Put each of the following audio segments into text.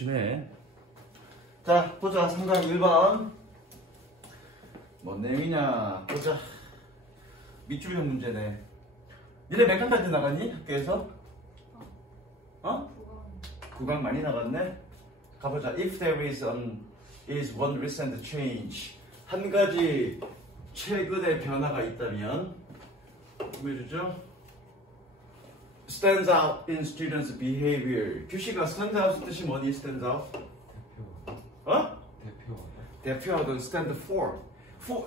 조심해. 자, 보자. 3강 1번. 뭔 내용이냐. 보자. 밑줄형 문제네. 니네 몇 강까지 나갔니? 학교에서? 어? 9강 많이 나갔네? 가보자. If there is one recent change. 한 가지 최근의 변화가 있다면 보여주죠? Stands out in students' behavior. 규시가 stand out 뜻이 뭐니? Stand out? 어? 대표하던 stand for.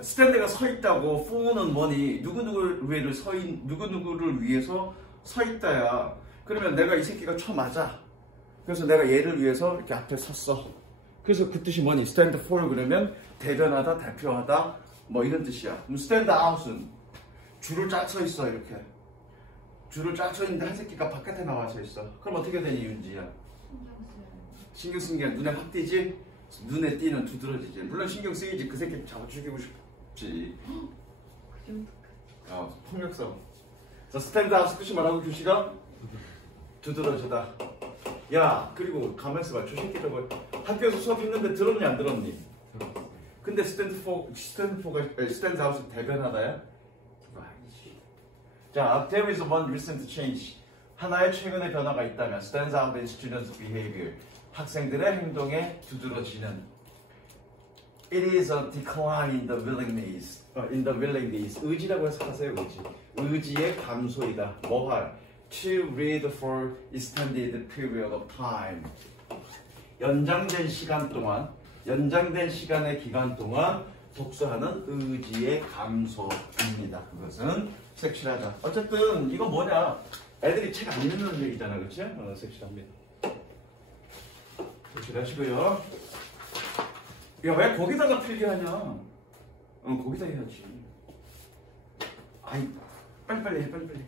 stand가 서 있다고. for는 뭐니? 누구누구를 위해서 서 있다야. 그러면 내가 이 새끼가 쳐맞아. 그래서 내가 얘를 위해서 이렇게 앞에 섰어. 그래서 그 뜻이 뭐니? stand for 그러면 대변하다, 대표하다 뭐 이런 뜻이야. 그럼 stand out은 줄을 쫙 서 있어. 이렇게 줄을 쫙 서 있는데 한 새끼가 바깥에 나와 서 있어. 그럼 어떻게 되니 윤지야? 신경 쓴 게 눈에 확 띄지? 눈에 띄는 두드러지지. 물론 신경 쓰이지. 그 새끼 잡아 죽이고 싶지. 폭력성. 자, 스탠드 아웃 끝이 뭐라고 규시가? 두드러지다. 야, 그리고 가만있어 봐. 저 새끼 저거 학교에서 수업했는데 들었니 안 들었니? 근데 스탠드 아웃은 대변하다야? 그거 아니지. 자, there is one recent change. 하나의 최근의 변화가 있다면 stands out in students' behavior. 학생들의 행동에 두드러지는. It is a decline in the willingness. 의지라고 해석하세요. 의지의 감소이다. 뭐할? To read for extended period of time. 연장된 시간의 기간 동안 독서하는 의지의 감소입니다. 그것은 색칠하자. 어쨌든 이건 뭐냐? 애들이 책 안 읽는 얘기잖아, 그렇지? 색칠합니다. 색칠하시고요. 야, 왜 거기다가 필기하냐? 거기다 해야지. 아이, 빨리빨리 해, 빨리빨리.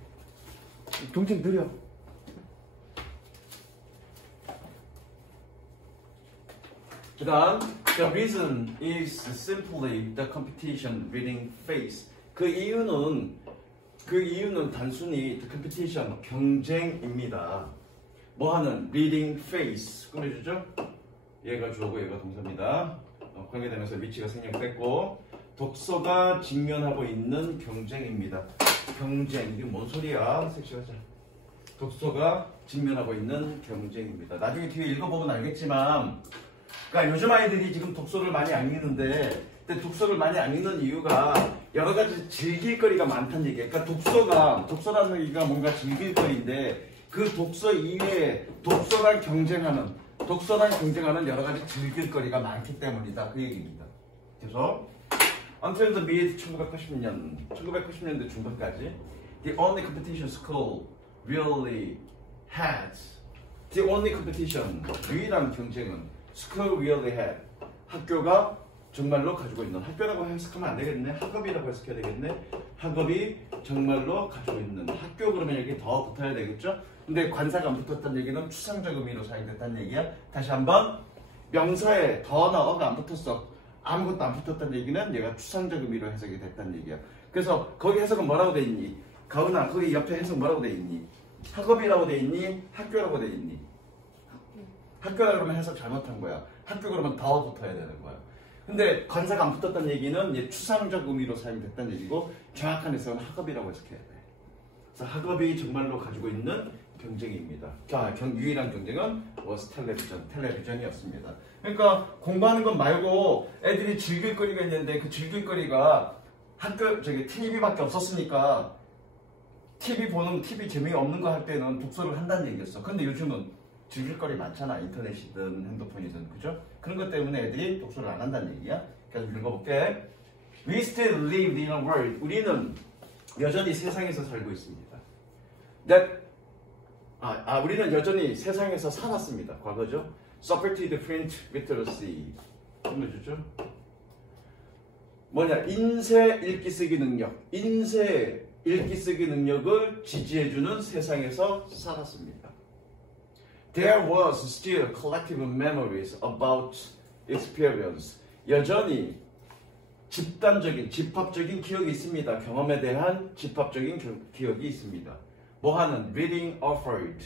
동생 느려. 그 다음, the reason is simply the competition reading phase. 그 이유는 단순히 the competition, 경쟁입니다. 뭐하는? reading phase. 꾸며주죠? 얘가 주어고 얘가 동사입니다. 관계되면서 위치가 생략됐고, 독서가 직면하고 있는 경쟁입니다. 경쟁, 이게 뭔 소리야? 색칠하자. 독서가 직면하고 있는 경쟁입니다. 나중에 뒤에 읽어보면 알겠지만, 그러니까 요즘 아이들이 지금 독서를 많이 안 읽는데, 근데 독서를 많이 안 읽는 이유가 여러 가지 즐길 거리가 많다는 얘기예요. 그러니까 독서라는 얘기가 뭔가 즐길 거리인데, 그 독서 이외에 독서랑 경쟁하는 여러 가지 즐길 거리가 많기 때문이다. 그 얘기입니다. 그래서 until the mid 1980년대 중반까지 the only competition school really had 유일한 경쟁은 school really had 학교가 정말로 가지고 있는 학교라고 해석하면 안 되겠네. 학업이라고 해석해야 되겠네. 학업이 정말로 가지고 있는 학교 그러면 여기 더 붙어야 되겠죠. 근데 관사가 안 붙었다는 얘기는 추상적 의미로 사용됐다는 얘기야. 다시 한번 명사에 더나 어가 안 붙었어. 아무것도 안 붙었다는 얘기는 얘가 추상적 의미로 해석이 됐다는 얘기야. 그래서 거기 해석은 뭐라고 돼 있니? 가은아, 거기 옆에 해석 뭐라고 돼 있니? 학업이라고 돼 있니? 학교라고 돼 있니? 학교라 그러면 해석 잘못한 거야. 학교 그러면 더 붙어야 되는 거야. 근데 관사가 안 붙었다는 얘기는 추상적 의미로 사용됐다는 얘기고, 정확한 해석은 학업이라고 해석해야 돼. 그래서 학업이 정말로 가지고 있는 경쟁입니다. 자, 유일한 경쟁은 was 텔레비전이었습니다. 그러니까 공부하는 것 말고 애들이 즐길 거리가 있는데 그 즐길 거리가 TV밖에 없었으니까 TV 재미없는 거 할 때는 독서를 한다는 얘기였어. 근데 요즘은 즐길 거리 많잖아. 인터넷이든 핸드폰이든, 그죠? 그런 것 때문에 애들이 독서를 안 한다는 얘기야. 계속 읽어볼게. We still live in a world. 우리는 여전히 세상에서 살고 있습니다. 우리는 여전히 세상에서 살았습니다. 과거죠. Supported print literacy. 보여주죠. 뭐냐? 인쇄 읽기 쓰기 능력을 지지해주는 세상에서 살았습니다. There was still collective memories about experience. 여전히 집합적인 기억이 있습니다. 경험에 대한 집합적인 기억이 있습니다. 뭐하는? Reading offered.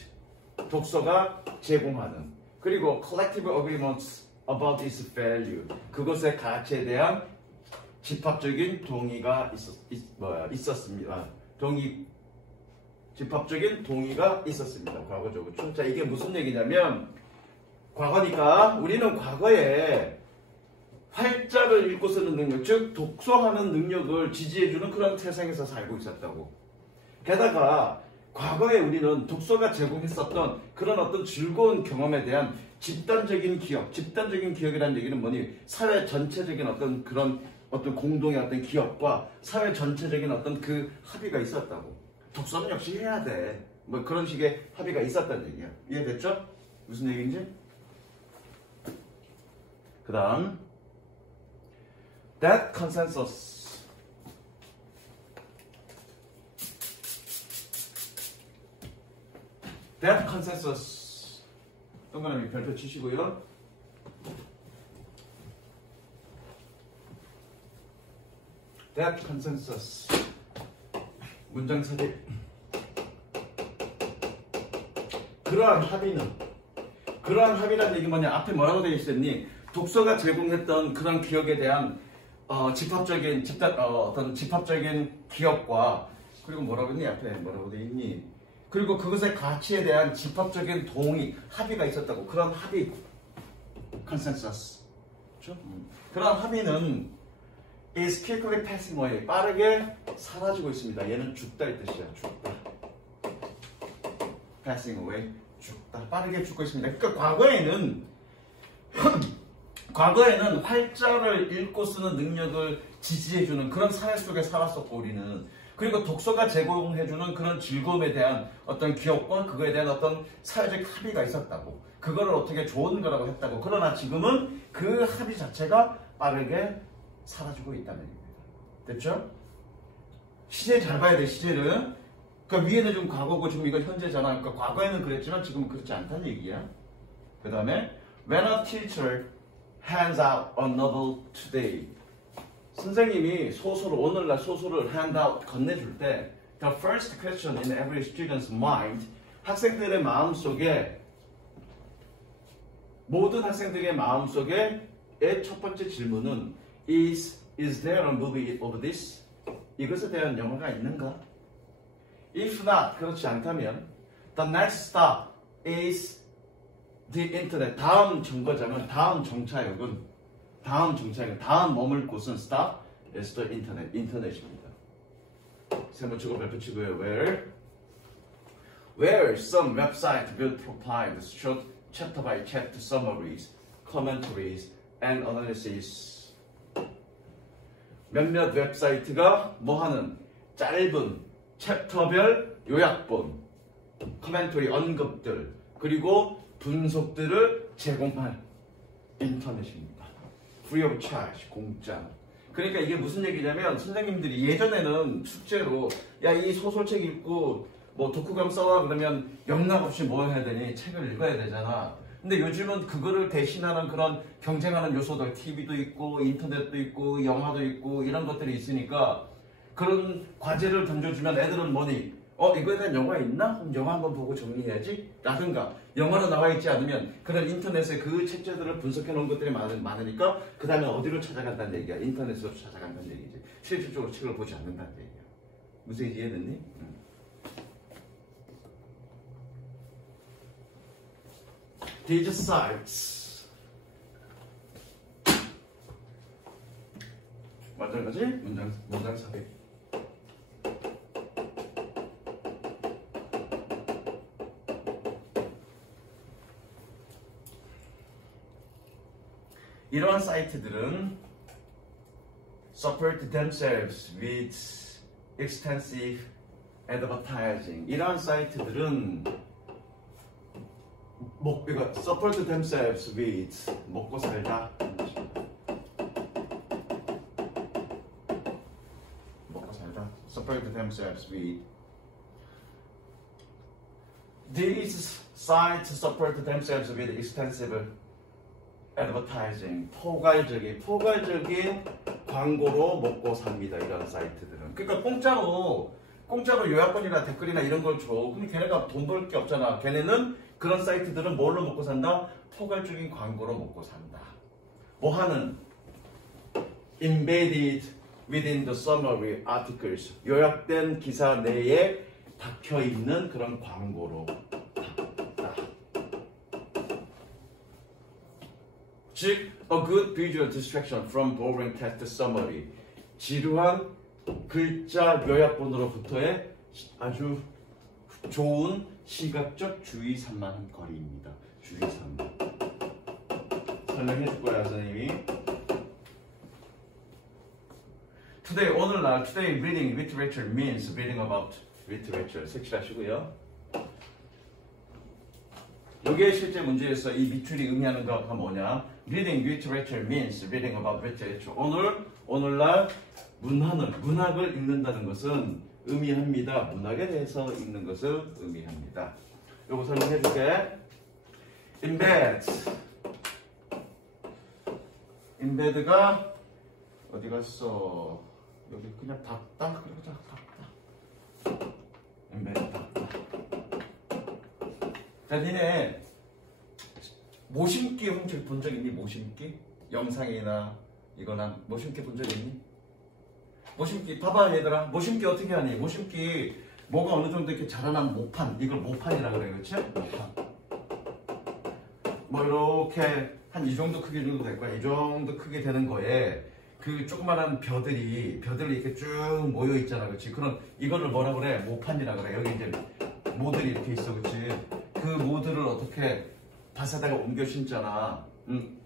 독서가 제공하는. 그리고 collective agreements about its value. 그것의 가치에 대한 집합적인 동의가 있었습니다. 집합적인 동의가 있었습니다. 과거죠. 그렇죠? 자, 이게 무슨 얘기냐면 과거니까 우리는 과거에 활자를 읽고 쓰는 능력, 즉 독서하는 능력을 지지해주는 그런 세상에서 살고 있었다고. 게다가 과거에 우리는 독서가 제공했었던 그런 어떤 즐거운 경험에 대한 집단적인 기억이라는 얘기는 뭐니? 사회 전체적인 어떤 그런 어떤 공동의 어떤 기억과 사회 전체적인 어떤 그 합의가 있었다고. 독서는 역시 해야 돼. 뭐 그런 식의 합의가 있었다는 얘기야. 이해됐죠? 무슨 얘기인지? 그 다음 That consensus 동그라미 별표 치시고요. That consensus 문장 삽입. 그러한 합의라는 얘기 뭐냐? 앞에 뭐라고 되어 있었니? 독서가 제공했던 그런 기억에 대한 집합적인 기억과 그리고 뭐라고 했니? 앞에 뭐라고 되어 있니? 그리고 그것의 가치에 대한 집합적인 동의, 합의가 있었다고. 그런 합의, consensus. 그렇죠? 그런 합의는 is quickly passing away. 빠르게 사라지고 있습니다. 얘는 죽다 이 뜻이야. 죽다. passing away. 죽다. 빠르게 죽고 있습니다. 그러니까 과거에는 활자를 읽고 쓰는 능력을 지지해주는 그런 사회 속에 살았었고 우리는. 그리고 독서가 제공해주는 그런 즐거움에 대한 어떤 기억과 그거에 대한 어떤 사회적 합의가 있었다고. 그거를 어떻게 좋은 거라고 했다고. 그러나 지금은 그 합의 자체가 빠르게 사라지고 있다는 얘기입니다. 됐죠? 시제 잘 봐야 돼, 시제를. 그러니까 위에는 좀 과거고 지금 이건 현재잖아. 그러니까 과거에는 그랬지만 지금은 그렇지 않다는 얘기야. 그 다음에 When a teacher hands out a novel today. 선생님이 오늘날 소설을 hand out, 건네줄 때 The first question in every student's mind, 학생들의 마음속에, 모든 학생들의 마음속에 첫 번째 질문은 Is there a movie of this? 이것에 대한 영화가 있는가? If not, 그렇지 않다면 The next stop is the internet. 다음 정거장은, 다음 머물 곳은 stop is the internet. 인터넷입니다. 세모치고 발표치고요. Where some website will provide short chapter by chapter summaries, commentaries, and analysis. 몇몇 웹사이트가 뭐하는 짧은 챕터별 요약본, 커멘터리 언급들, 그리고 분석들을 제공할 인터넷입니다. Free of charge, 공짜. 그러니까 이게 무슨 얘기냐면 선생님들이 예전에는 숙제로 야, 이 소설책 읽고 뭐 독후감 써와 그러면 영락 없이 뭐 해야 되니? 책을 읽어야 되잖아. 근데 요즘은 그거를 대신하는 그런 경쟁하는 요소들, TV도 있고 인터넷도 있고 영화도 있고 이런 것들이 있으니까 그런 과제를 던져주면 애들은 뭐니? 이거에 대한 영화 있나? 그럼 영화 한번 보고 정리해야지? 라든가 영화로 나와 있지 않으면 그런 인터넷에 그 책자들을 분석해 놓은 것들이 많으니까 그 다음에 어디로 찾아간다는 얘기야? 인터넷으로 찾아간다는 얘기지. 실질적으로 책을 보지 않는다는 얘기야. 무슨 얘기 이해됐니? These sites 마찬가지 문장 삽입. 이러한 사이트들은 support themselves with extensive advertising. 이러한 사이트들은 support themselves with 먹고 살다. 먹고 살다. support themselves with. These sites support themselves with extensive advertising. 포괄적인 광고로 먹고 삽니다. 이런 사이트들은. 그러니까 공짜로 요약본이나 댓글이나 이런 걸 줘. 근데 걔네가 돈 벌 게 없잖아. 걔네는 그런 사이트들은 뭘로 먹고 산다? 포괄적인 광고로 먹고 산다. 뭐 하는? Embedded within the summary articles. 요약된 기사 내에 박혀 있는 그런 광고로 봤다. 즉, a good visual distraction from boring text summary. 지루한 글자 요약본으로부터의 아주 좋은 시각적 주의 산만한 거리입니다. 주의 산만. 설명해 줄 거야, 선생님이. Today, 오늘날 Today reading literature means reading about literature. 색칠하시고요. 여기에 실제 문제에서 이 밑줄이 의미하는 거가 뭐냐? Reading literature means reading about literature. 오늘날 문학을 읽는다는 것은 의미합니다. 문학에 대해서 읽는 것을 의미합니다. 요거 설명해 줄게. Embed가 어디 갔어? 여기 그냥 닫다? 그러자, 닫다. embed 닫다. 자, 니네 모심기 훔칠 본 적 있니? 모심기? 영상이나 이거나 모심기 본 적 있니? 모심기 봐봐 얘들아. 모심기 어떻게 하니? 모심기 뭐가 어느 정도 이렇게 자라난 모판, 이걸 모판이라 그래, 그렇지? 모판. 뭐 이렇게 한 이 정도 크기 정도 될 거야. 이 정도 크기 되는 거에 그 조그만한 벼들이 이렇게 쭉 모여 있잖아, 그렇지? 그럼 이거를 뭐라 그래? 모판이라 그래. 여기 이제 모들이 이렇게 있어, 그렇지? 그 모들을 어떻게 밭에다가 옮겨 심잖아.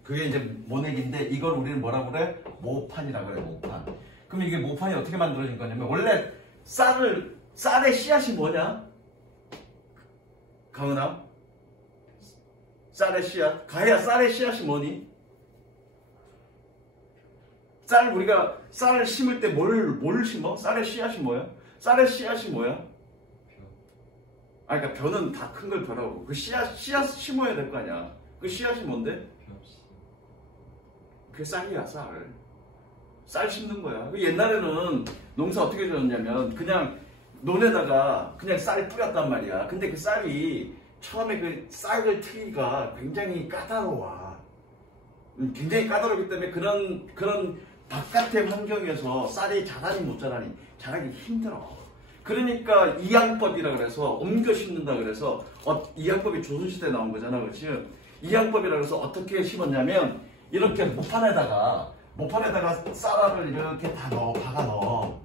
그게 이제 모내기인데 이걸 우리는 뭐라 그래? 모판이라 그래, 모판. 그럼 이게 모판이 어떻게 만들어진 거냐면 원래 쌀의 씨앗이 뭐냐? 가은아? 쌀의 씨앗? 가희야, 쌀의 씨앗이 뭐니? 우리가 쌀을 심을 때 뭘 심어? 쌀의 씨앗이 뭐야? 쌀의 씨앗이 뭐야? 그러니까 벼는 다 큰 걸 벼라고. 그 씨앗 심어야 될 거 아니야. 그 씨앗이 뭔데? 그게 쌀이야, 쌀 심는 거야. 옛날에는 농사 어떻게 지었냐면 그냥 논에다가 그냥 쌀을 뿌렸단 말이야. 근데 그 쌀이 처음에 그 쌀을 트기가 굉장히 까다로워. 굉장히 까다롭기 때문에 그런 바깥의 환경에서 쌀이 자라니 못 자라기 힘들어. 그러니까 이양법이라 그래서 옮겨 심는다 그래서 이양법이 조선시대에 나온 거잖아, 그렇지? 이양법이라 그래서 어떻게 심었냐면 이렇게 모판에다가 쌀알을 이렇게 다 박아 넣어.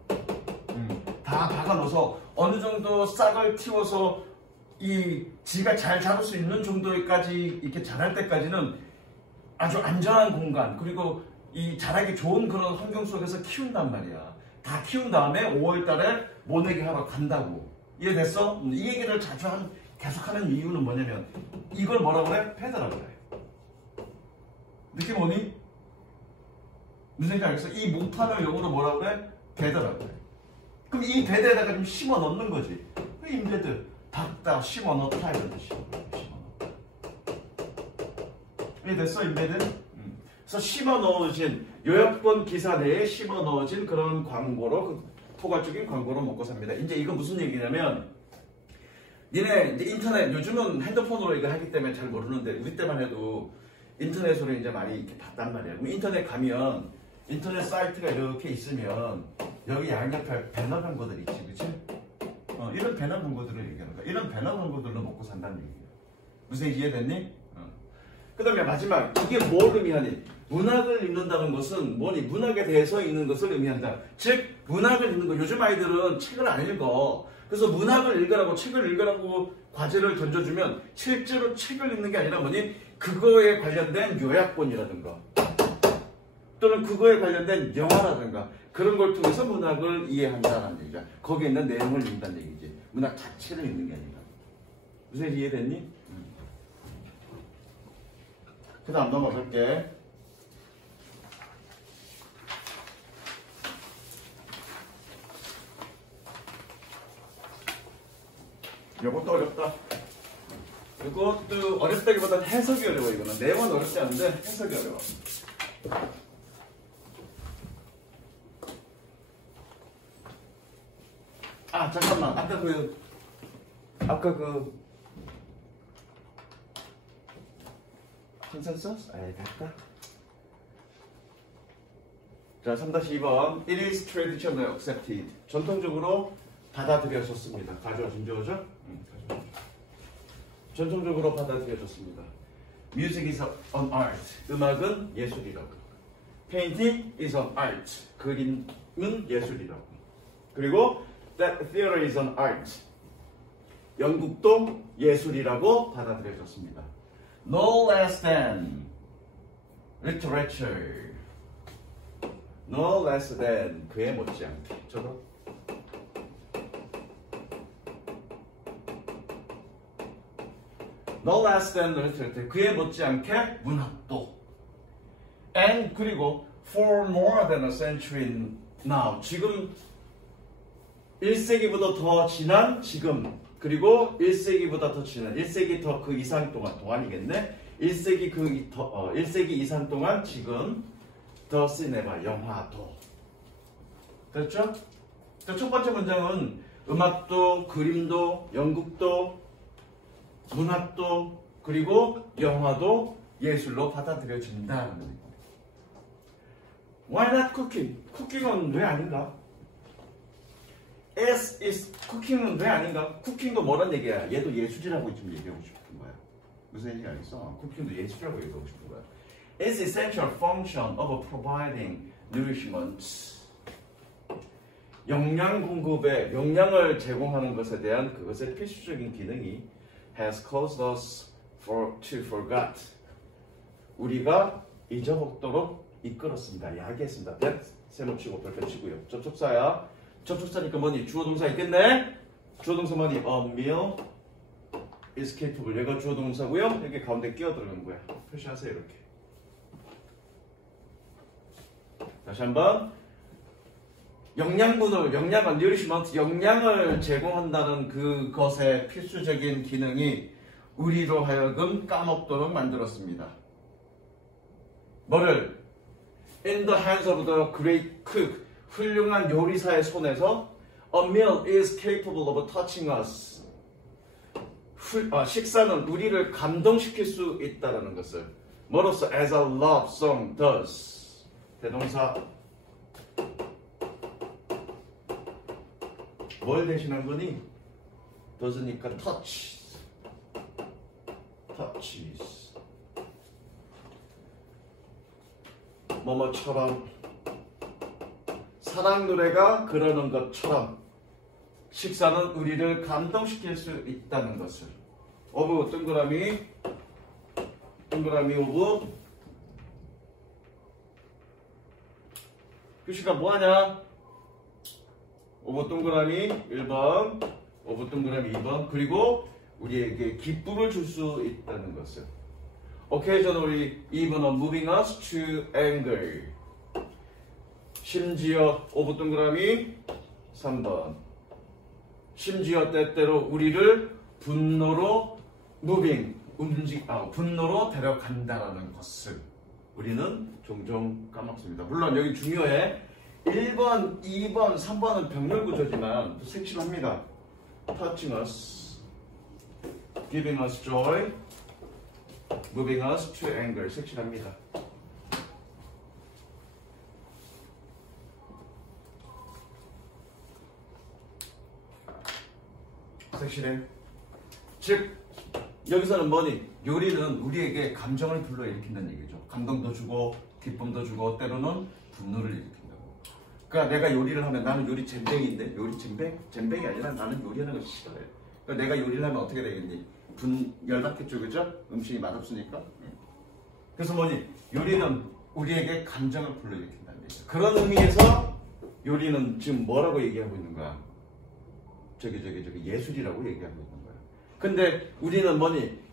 다 박아 넣어서 어느 정도 싹을 틔워서 이 지가 잘 자랄 수 있는 정도까지 이렇게 자랄 때까지는 아주 안전한 공간 그리고 이 자라기 좋은 그런 환경 속에서 키운단 말이야. 다 키운 다음에 5월달에 모내기 하러 간다고. 이해됐어? 이 얘기를 계속하는 이유는 뭐냐면 이걸 뭐라고 그래? 패드라고 그래. 느낌 오니? 무슨 얘기 알겠어? 이 모판을 영어로 뭐라고 그래? 베드라고 그래. 그럼 이 베드에다가 좀 심어 넣는 거지. 임베드 닦다 심어 넣다 이런 뜻이야. 심어 넣다. 이해됐어? 임베드? 그래서 심어 넣어진 요약본 기사 내에 심어 넣어진 그런 광고로 포괄적인 광고로 먹고 삽니다. 이제 이거 무슨 얘기냐면 니네 이제 인터넷 요즘은 핸드폰으로 이거 하기 때문에 잘 모르는데 우리 때만 해도 인터넷으로 이제 많이 이렇게 봤단 말이야. 그럼 인터넷 가면 인터넷 사이트가 이렇게 있으면 여기 양옆에 배너 광고들이 있지, 그치? 이런 배너 광고들을 얘기하는 거야. 이런 배너 광고들로 먹고 산다는 얘기야. 무슨 얘기 이해됐니? 그 다음에 마지막 이게 뭘 의미하니? 문학을 읽는다는 것은 뭐니? 문학에 대해서 읽는 것을 의미한다. 즉 문학을 읽는 거. 요즘 아이들은 책을 안 읽어. 그래서 문학을 읽으라고 책을 읽으라고 과제를 던져주면 실제로 책을 읽는 게 아니라 뭐니? 그거에 관련된 요약본이라든가 또는 그거에 관련된 영화라든가 그런 걸 통해서 문학을 이해한다는 얘기야. 거기에 있는 내용을 읽는다는 얘기지. 문학 자체를 읽는 게 아니라. 무슨 이해됐니? 그 다음 넘어갈게. 이것도 어렵다. 이것도 어렵다기보다는 해석이 어려워. 이거는 내용은 어렵지 않은데 해석이 어려워. 잠깐만. 아까 그 컨센서스? 아이 될까? 자, 3-2번. It is traditionally accepted. 전통적으로 받아들여졌습니다. 가져진 저죠? 전통적으로 받아들여졌습니다. Music is an art. 음악은 예술이라고. Painting is an art. 그림은 예술이라고. 그리고 that theater is an art. 연극도 예술이라고 받아들여졌습니다. No less than literature. No less than 그에 못지않게. 저도 No less than literature. 그에 못지않게 문학도. And 그리고 for more than a century now. 지금 1세기보다 더 지난 지금 그리고 1세기보다 더 지난 1세기 더 그 이상 동안이겠네. 1세기 이상 동안 지금 더 시네마 영화도. 됐죠? 첫 번째 문장은 음악도 그림도 연극도 문학도 그리고 영화도 예술로 받아들여진다는 겁니다. Why not cooking? 쿠킹은 왜 아닌가? As is 쿠킹은 왜 아닌가? 쿠킹도 뭐란 얘기야? 얘도 예술이라고 좀 얘기하고 싶은 거야. 무슨 얘기 알겠어? 쿠킹도 예술이라고 얘기하고 싶은 거야. Is essential function of providing nourishment. 영양 공급에 영양을 제공하는 것에 대한 그것의 필수적인 기능이 has caused us to forget. 우리가 잊어먹도록 이끌었습니다. 야기했습니다. 세모 치고 별표 치고요. 접촉사야. 접촉사니까 뭐니? 주어동사 있겠네? 주어동사 뭐니? A meal is capable. 얘가 주어동사고요. 여기 가운데 끼어 들어가는 거야. 표시하세요. 이렇게. 다시 한번. 영양분을, nourishment, 영양을 제공한다는 그것의 필수적인 기능이 우리로 하여금 까먹도록 만들었습니다. 뭐를? In the hands of the great cook. 훌륭한 요리사의 손에서 A meal is capable of touching us. 식사는 우리를 감동시킬 수 있다는 것을 뭐로써? As a love song does. 대동사 뭘 대신한 거니? does니까 touch. touches. 뭐뭐처럼 사랑 노래가 그러는 것처럼 식사는 우리를 감동시킬 수 있다는 것을 of 동그라미 of 표시가 뭐하냐? of 동그라미 1번 of 동그라미 2번 그리고 우리에게 기쁨을 줄 수 있다는 것을 occasionally even moving us to anger 심지어 of 동그라미 3번 심지어 때때로 우리를 분노로 분노로 데려간다라는 것을 우리는 종종 까먹습니다. 물론 여기 중요해. 1번, 2번, 3번은 병렬 구조지만 색칠합니다. touching us, giving us joy, moving us to anger 색칠합니다. 색칠해. 즉 여기서는 뭐니? 요리는 우리에게 감정을 불러일으킨다는 얘기죠. 감동도 주고 기쁨도 주고 때로는 분노를 일으킨다고. 그러니까 내가 요리를 하면 나는 요리 젬병인데 요리 젬병이 아니라 나는 요리하는 걸 싫어해. 그러니까 내가 요리를 하면 어떻게 되겠니? 열받겠죠, 그죠? 음식이 맛없으니까. 그래서 뭐니? 요리는 우리에게 감정을 불러일으킨다는 얘기죠. 그런 의미에서 요리는 지금 뭐라고 얘기하고 있는 거야? 저기 예술이라고 얘기하고 있는 거야. 근데 우리는 뭐니?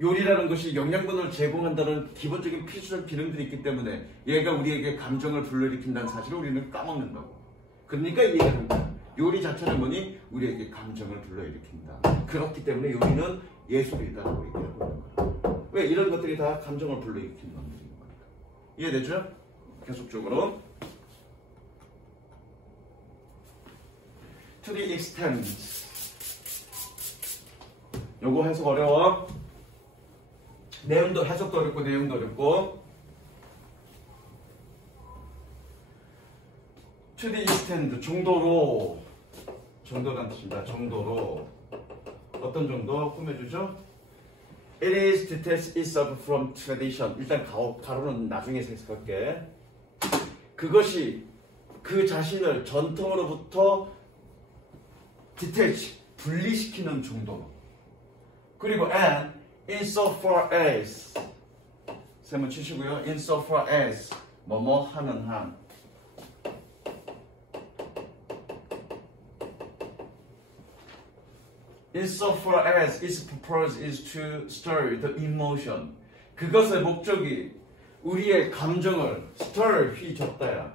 요리라는 것이 영양분을 제공한다는 기본적인 필수적 기능들이 있기 때문에 얘가 우리에게 감정을 불러일으킨다는 사실을 우리는 까먹는다고. 그러니까 이 얘기를 합니다. 요리 자체는 뭐니? 우리에게 감정을 불러일으킨다. 그렇기 때문에 요리는 예술이다라고 얘기하고 있는 거야. 왜? 이런 것들이 다 감정을 불러일으키는 것들인 거니까. 이해되죠? 계속적으로. To the extent. 요거 해석 어려워. 내용도 해석도 어렵고 내용도 어렵고. To the extent 정도로, 정도란 뜻입니다. 정도로 어떤 정도 꾸며주죠? It is detached itself from tradition. 일단 가로는 나중에 해석할게. 그것이 그 자신을 전통으로부터 detach, 분리시키는 정도로. 그리고 and insofar as, 세모 치시고요. insofar as 뭐뭐 하는 한. insofar as its purpose is to stir the emotion. 그것의 목적이 우리의 감정을 stir, 휘젓다야.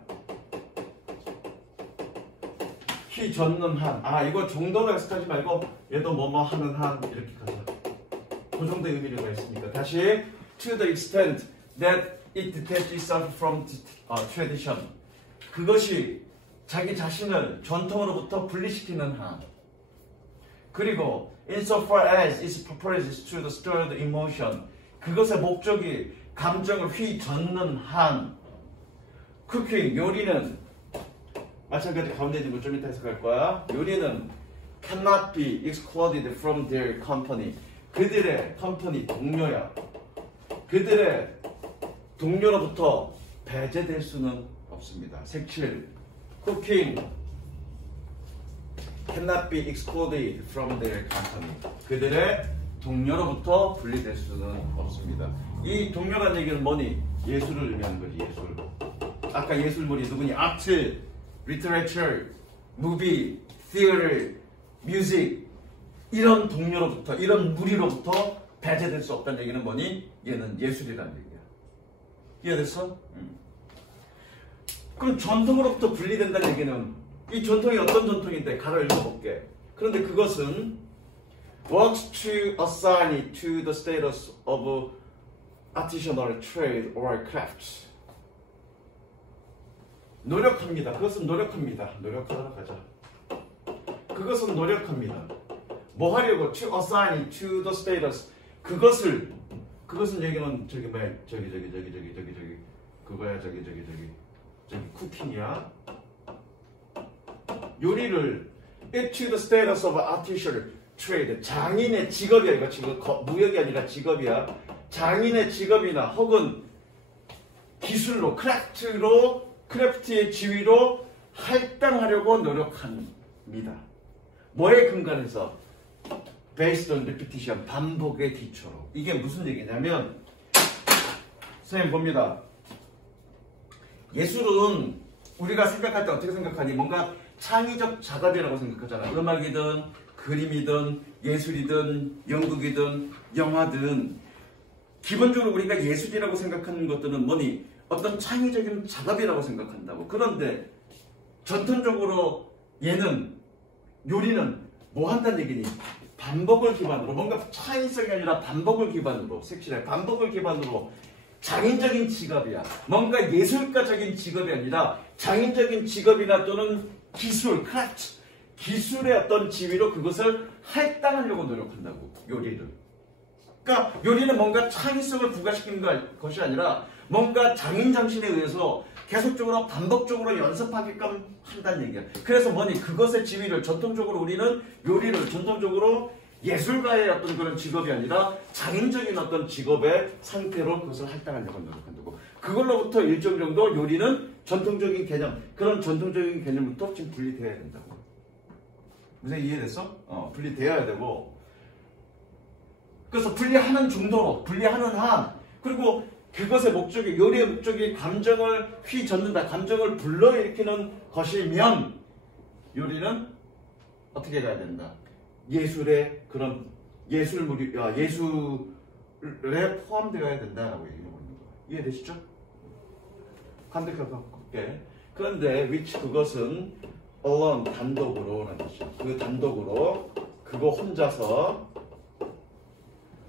휘젓는 한. 아, 이거 정도로 해석하지 말고 얘도 뭐뭐 하는 한 이렇게 가자. 그 정도의 의미가 있으니까. 다시 to the extent that it detaches itself from tradition. 그것이 자기 자신을 전통으로부터 분리시키는 한. 그리고 insofar as its purpose is to stir the emotion. 그것의 목적이 감정을 휘젓는 한. cooking, 요리는 마찬가지 가운데 있는 거 좀 이따 해석할 거야. 요리는 cannot be excluded from their company. 그들의 컴퍼니, 동료야. 그들의 동료로부터 배제될 수는 없습니다. 색칠, cooking cannot be excluded from their company. 그들의 동료로부터 분리될 수는 없습니다. 이 동료란 얘기는 뭐니? 예술을 의미하는 거지, 예술. 아까 예술물이 누구니? 아트, literature, movie, theater, music. 이런 동료로부터, 이런 무리로부터 배제될 수 없다는 얘기는 뭐니? 얘는 예술이라는 얘기야. 이해됐어? 그럼 전통으로부터 분리된다는 얘기는 이 전통이 어떤 전통인데 가로 읽어볼게. 그런데 그것은 works to assign it to the status of artisanal trade or craft. 노력합니다. 그것은 노력합니다. 노력하도록 하자. 그것은 노력합니다. 뭐 하려고? To assign it to the status. 그것은 얘기는 저기 뭐야? 저기 그거야. 저기 쿠킹이야. 요리를 it to the status of artisanal trade. 장인의 직업이야. 이거 지금 무역이 아니라 직업이야. 장인의 직업이나 혹은 기술로, 크래프트의 지위로 할당하려고 노력합니다. 뭐에 근간해서? Based on repetition, 반복의 기초로. 이게 무슨 얘기냐면, 선생님 봅니다. 예술은 우리가 생각할 때 어떻게 생각하니? 뭔가 창의적 작업이라고 생각하잖아. 음악이든 그림이든 예술이든 연극이든 영화든 기본적으로 우리가 예술이라고 생각하는 것들은 뭐니? 어떤 창의적인 작업이라고 생각한다고. 그런데 전통적으로 요리는 뭐 한다는 얘기니? 반복을 기반으로, 뭔가 창의성이 아니라 반복을 기반으로, 색칠해. 반복을 기반으로 장인적인 직업이야. 뭔가 예술가적인 직업이 아니라 장인적인 직업이나 또는 기술, 크래프트, 기술의 어떤 지위로 그것을 할당하려고 노력한다고, 요리를. 그러니까 요리는 뭔가 창의성을 부과시키는 것이 아니라 뭔가 장인 정신에 의해서 계속적으로 반복적으로 연습하게끔 한다는 얘기야. 그래서 뭐니? 그것의 지위를 전통적으로 우리는 요리를 전통적으로 예술가의 어떤 그런 직업이 아니라 장인적인 어떤 직업의 상태로 그것을 할당하려고 노력한다고. 그걸로부터 일정 정도 요리는 전통적인 개념, 그런 전통적인 개념부터 지금 분리되어야 된다고. 무슨 이해됐어? 분리되어야 되고. 그래서 분리하는 정도로, 분리하는 한, 그리고 그것의 목적이, 요리의 목적이 감정을 휘젓는다, 감정을 불러일으키는 것이면 요리는 어떻게 가야 된다? 예술의 그런 예술에 포함되어야 된다라고 얘기하고 있는 거예요. 이해되시죠? 간략하게. 그런데 which 그것은 alone 단독으로라는 뜻이죠. 그 단독으로, 그거 혼자서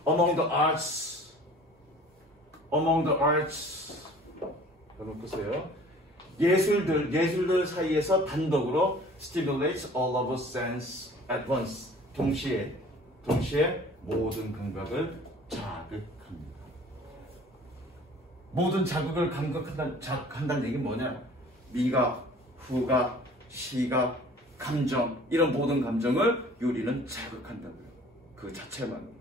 among the arts 여러분 보세요. 예술들 사이에서 단독으로 stimulates all of sense at once. 동시에 모든 감각을 자극합니다. 모든 자극을 자극한다는 얘기는 뭐냐? 미각, 후각, 시각, 감정 이런 모든 감정을 요리는 자극한다고요. 그 자체만.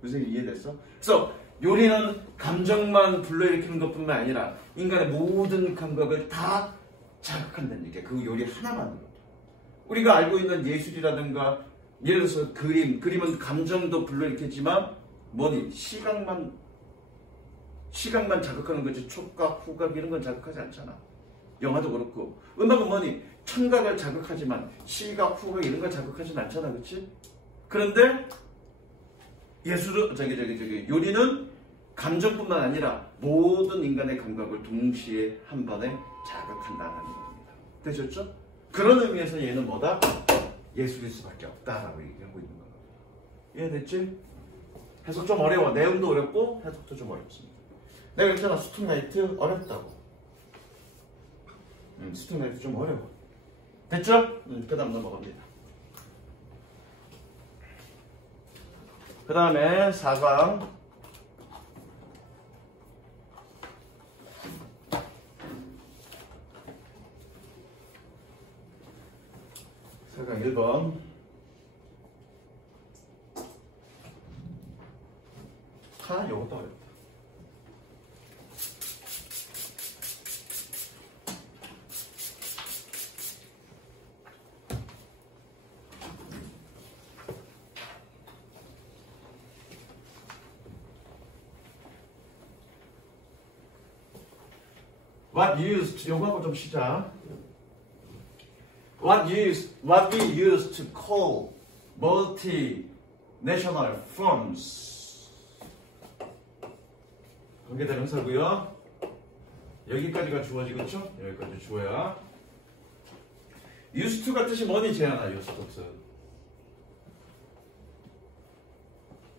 무슨 이해됐어? 그래서 요리는 감정만 불러일으키는 것뿐만 아니라 인간의 모든 감각을 다 자극한다는 얘기야. 그 요리 하나만으로. 우리가 알고 있는 예술이라든가 예를 들어서 그림은 감정도 불러일으키지만 뭐니? 시각만 자극하는 거지. 촉각, 후각 이런 건 자극하지 않잖아. 영화도 그렇고 음악은 뭐니? 청각을 자극하지만 시각, 후각 이런 걸 자극하진 않잖아. 그렇지? 그런데 예술은 요리는 감정뿐만 아니라 모든 인간의 감각을 동시에 한 번에 자극한다는 겁니다. 되셨죠? 그런 의미에서 얘는 뭐다? 예술일 수밖에 없다라고 얘기하고 있는 거예요. 이해됐지? 해석 좀 어려워. 내용도 어렵고 해석도 좀 어렵습니다. 내가 했잖아. 스투나이트 어렵다고. 스투나이트 좀 어려워. 됐죠? 그 다음 넘어갑니다. 그 다음에 4강 1번 요것도 어렵다. 요거하고 좀 시작. What we use to call multinational firms. 관계대명사고요. 여기까지가 주어지겠죠? 여기까지 주어야. used to가 뜻이 뭐니 재현아? used to.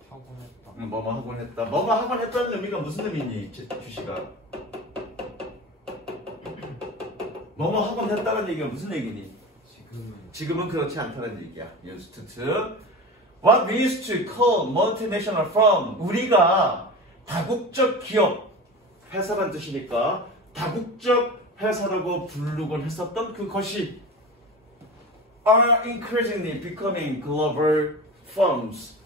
하곤 했다. 뭐뭐 하곤 했다. 뭐뭐 하곤 했다는 의미가 무슨 의미니? 주시가. 뭐뭐 하곤 했다는 얘기가 무슨 얘기니? 지금은 그렇지 않다는 얘기야. used to. What we used to call multinational firm. 우리가 다국적 기업, 회사란 뜻이니까 다국적 회사라고 부르곤 했었던 그것이 are increasingly becoming global firms.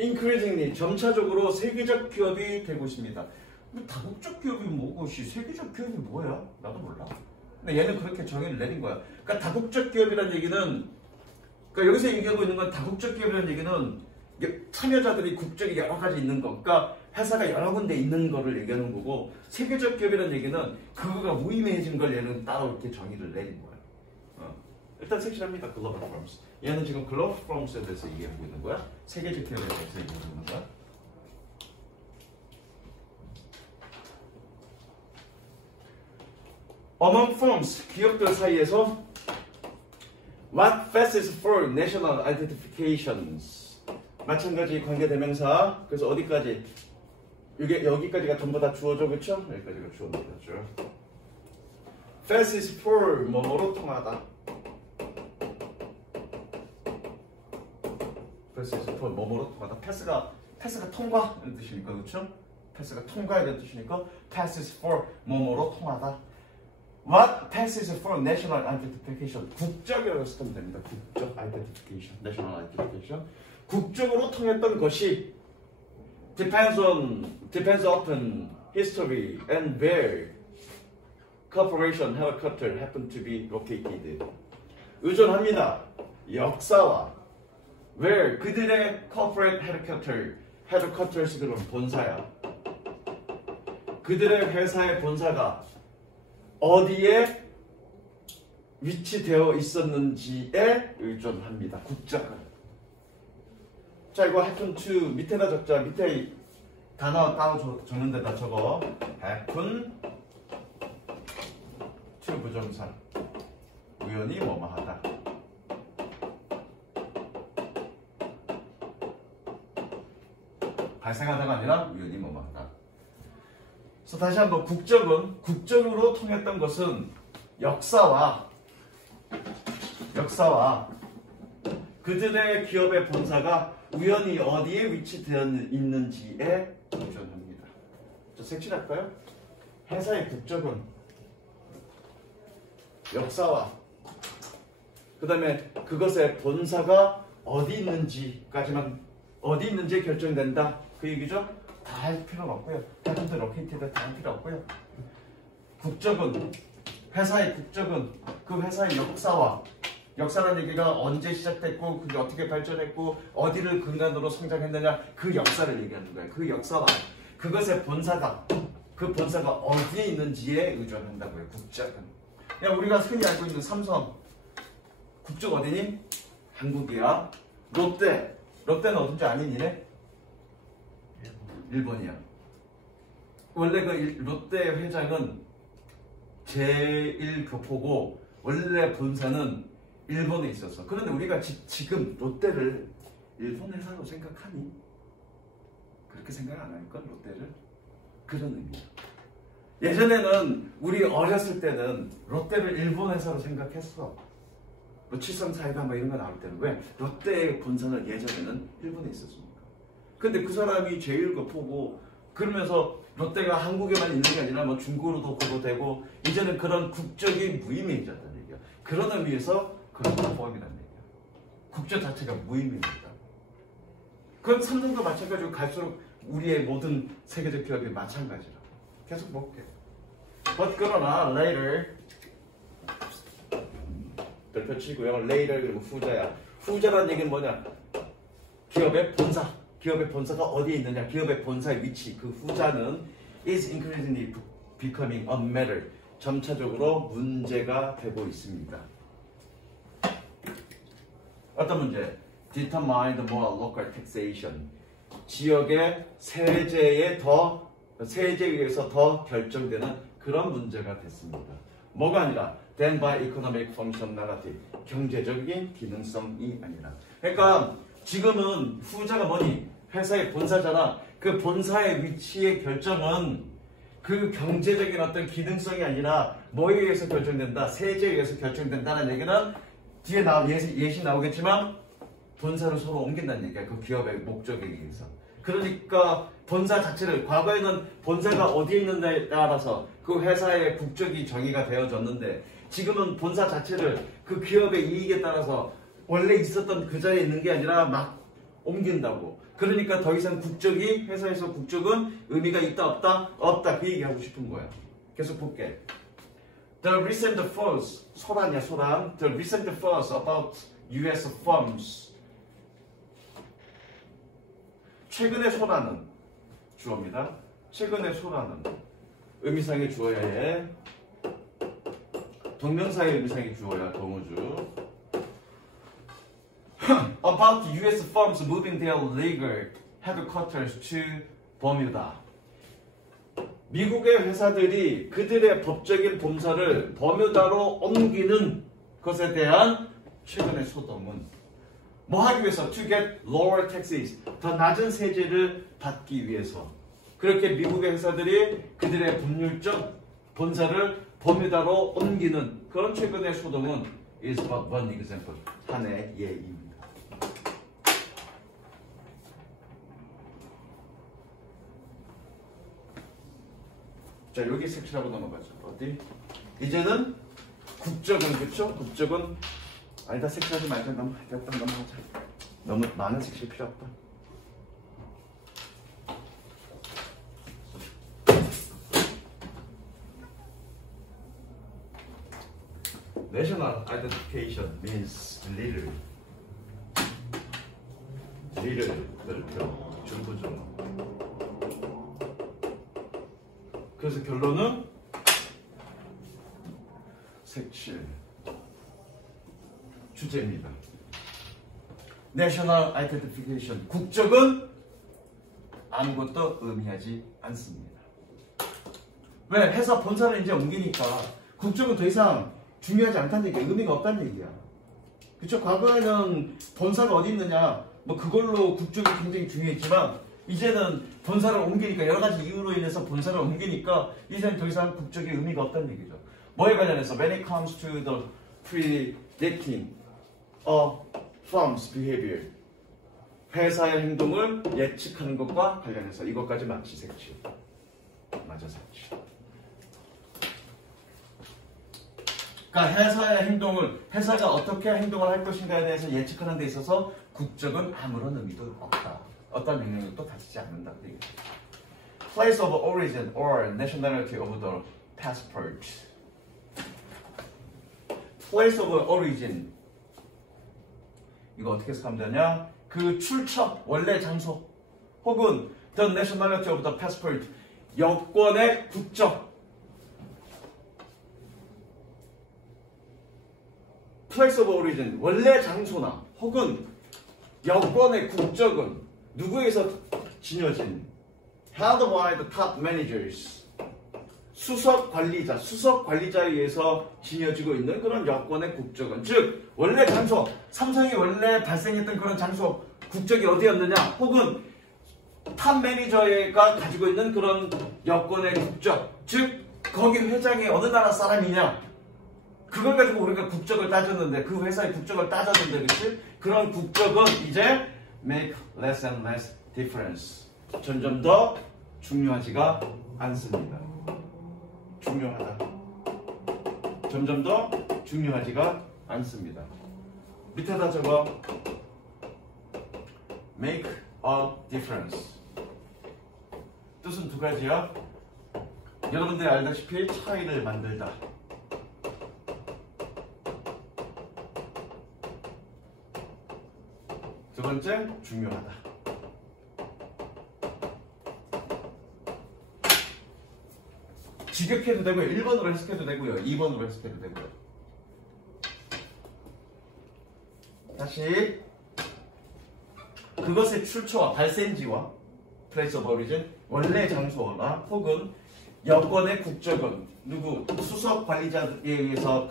increasingly 점차적으로 세계적 기업이 되고 있습니다. 다국적 기업이 뭐것이 세계적 기업이 뭐야? 나도 몰라. 근데 얘는 그렇게 정의를 내린 거야. 그러니까 다국적 기업이라는 얘기는, 그러니까 여기서 얘기하고 있는 건 다국적 기업이라는 얘기는 참여자들이 국적이 여러 가지 있는 거, 그러니까 회사가 여러 군데 있는 거를 얘기하는 거고, 세계적 기업이라는 얘기는 그거가 무의미해진 걸 얘는 따로 이렇게 정의를 내린 거야. 일단 색칠합니다. 글로벌 firms. 얘는 지금 글로벌 firms에 대해서 얘기하고 있는 거야. 세계적 기업에 대해서 얘기하고 있는 거야. Among firms, 기업들 사이에서 what passes for national identifications. 마찬가지 관계대명사. 그래서 어디까지? 이게 여기까지가 전부 다 주어져, 그렇죠? 여기까지가 주어져. passes for 뭐뭐로 통하다. passes for 뭐뭐로 통하다. 패스가 통과 이런 뜻이니까, 그렇죠? 패스가 통과이라는 뜻이니까 passes for 뭐뭐로 통하다. What passes for national identification? 국적이라고 쓰면 됩니다. 국적 identification, national identification. 국적으로 통했던 것이 depends upon history and where corporation headquarters happen to be located. 의존합니다. 역사와 where 그들의 corporate headquarters들은 본사야. 그들의 회사의 본사가 어디에 위치되어 있었는지에 의존합니다. 국적은. 자, 이거 happen to 밑에다 적자. 밑에 단어 따로 적는 데다 적어. happen to 부정사. 우연히 뭐뭐하다. 발생하다가 아니라 우연히 뭐뭐하다. 그래서 다시 한번 국적으로 통했던 것은 역사와 그들의 기업의 본사가 우연히 어디에 위치되어 있는지에 의존합니다. 자, 색칠할까요? 회사의 국적은 역사와 그 다음에 그것의 본사가 어디 있는지까지만 어디 있는지 결정된다 그 얘기죠. 다 할 필요는 없고요. 다른데 로케이티드 다 할 필요 없고요. 국적은 회사의 국적은 그 회사의 역사라는 얘기가 언제 시작됐고 그게 어떻게 발전했고 어디를 근간으로 성장했느냐 그 역사를 얘기하는 거예요. 그 역사와 그것의 본사가 그 본사가 어디에 있는지에 의존한다고요. 국적은. 그냥 우리가 흔히 알고 있는 삼성 국적 어디니? 한국이야. 롯데는 어딘지 아니 니네? 일본이야. 원래 그 롯데 회장은 제1교포고 원래 본사는 일본에 있었어. 그런데 우리가 지금 롯데를 일본 회사로 생각하니? 그렇게 생각 안 할걸? 롯데를? 그런 의미야. 예전에는 우리 어렸을 때는 롯데를 일본 회사로 생각했어. 뭐 칠성사회가 뭐 이런 거 나올 때는 왜? 롯데의 본사는 예전에는 일본에 있었습니다. 근데 그 사람이 제1교포고 그러면서 롯데가 한국에만 있는 게 아니라 뭐 중국으로도 거부되고 이제는 그런 국적이 무의미해졌다는 얘기야. 그런 의미에서 그런 포함이라는 얘기야. 국적 자체가 무의미해졌다. 그건 삼성도 마찬가지고 갈수록 우리의 모든 세계적 기업이 마찬가지라. 계속 볼게. But 그러나 later 별표 치고요. later 그리고 후자야. 후자라는 얘기는 뭐냐? 기업의 본사가 어디에 있느냐? 기업의 본사의 위치. 그 후자는 is increasingly becoming a matter. 점차적으로 문제가 되고 있습니다. 어떤 문제? Determine the more local taxation. 지역의 세제에 의해서 더 결정되는 그런 문제가 됐습니다. 뭐가 아니라 than by economic functionality. 경제적인 기능성이 아니라. 그러니까 지금은 후자가 뭐니? 회사의 본사잖아. 그 본사의 위치의 결정은 그 경제적인 어떤 기능성이 아니라 뭐에 의해서 결정된다? 세제에 의해서 결정된다는 얘기는 뒤에 예시 나오겠지만 본사를 서로 옮긴다는 얘기야. 그 기업의 목적에 의해서. 그러니까 본사 자체를 과거에는 본사가 어디에 있는지에 따라서 그 회사의 국적이 정의가 되어졌는데 지금은 본사 자체를 그 기업의 이익에 따라서 원래 있었던 그 자리에 있는 게 아니라 막 옮긴다고. 그러니까 더 이상 국적이 회사에서 국적은 의미가 있다 없다? 없다. 그 얘기하고 싶은 거야. 계속 볼게. The recent fuss 소란이야 소란. The recent fuss about U.S. firms. 최근의 소란은 주어입니다. 최근의 소란은 의미상의 주어야 해. 동명사의 의미상의 주어야 동우주. About U.S. firms moving their legal headquarters to Bermuda. 미국의 회사들이 그들의 법적인 본사를 버뮤다로 옮기는 것에 대한 최근의 소동은 뭐 하기 위해서? To get lower taxes. 더 낮은 세제를 받기 위해서. 그렇게 미국의 회사들이 그들의 법률적 본사를 버뮤다로 옮기는 그런 최근의 소동은 is but one example. 하나의 예입니다. 자, 여기 색칠하고 넘어가죠. 어디? 이제는 국적은, 그쵸? 국적은, 아니다, 색칠하지 말자. 넘어가자. 너무 많은 색칠 필요 없다. National identification means little. little, 별표, 중부중. 그래서 결론은 색칠 주제입니다. National Identification 국적은 아무것도 의미하지 않습니다. 왜? 회사 본사를 이제 옮기니까 국적은 더 이상 중요하지 않다는 얘기야. 의미가 없다는 얘기야. 그쵸? 과거에는 본사가 어디 있느냐 뭐 그걸로 국적이 굉장히 중요했지만 이제는 본사를 옮기니까 여러 가지 이유로 인해서 본사를 옮기니까 이제는 더 이상 국적이 의미가 없다는 얘기죠. 뭐에 관련해서 when it comes to the predicting a firm's behavior 회사의 행동을 예측하는 것과 관련해서 이것까지 맞지 색칠 맞아 색칠 그러니까 회사가 어떻게 행동을 할 것인가에 대해서 예측하는 데 있어서 국적은 아무런 의미도 없다. 어떤 영향력도 가지지 않는다. Place of origin or nationality of the passport. Place of origin. 이거 어떻게 해석하면 되냐? 그 출처, 원래 장소, 혹은 the nationality of the passport. 여권의 국적. Place of origin, 원래 장소나 혹은 여권의 국적은 누구에서 지녀진 held by the top managers, 수석 관리자에 의해서 지녀지고 있는 그런 여권의 국적은, 즉 원래 장소, 삼성이 원래 발생했던 그런 장소, 국적이 어디였느냐, 혹은 탑 매니저가 가지고 있는 그런 여권의 국적, 즉 거기 회장이 어느 나라 사람이냐, 그걸 가지고 우리가 국적을 따졌는데, 그 회사의 국적을 따졌는데, 그치? 그런 국적은 이제 make less and less difference. 점점 더 중요하지가 않습니다. 중요하다. 점점 더 중요하지가 않습니다. 밑에다 적어. make a difference. 뜻은 두 가지야. 여러분들이 알다시피 차이를 만들다. 두 번째, 중요하다. 직역해도 되고요. 1번으로 해석해도 되고요. 2번으로 해석해도 되고요. 다시 그것의 출처와 발생지와 place of origin, 원래 장소나 혹은 여권의 국적은 누구? 수석 관리자에 의해서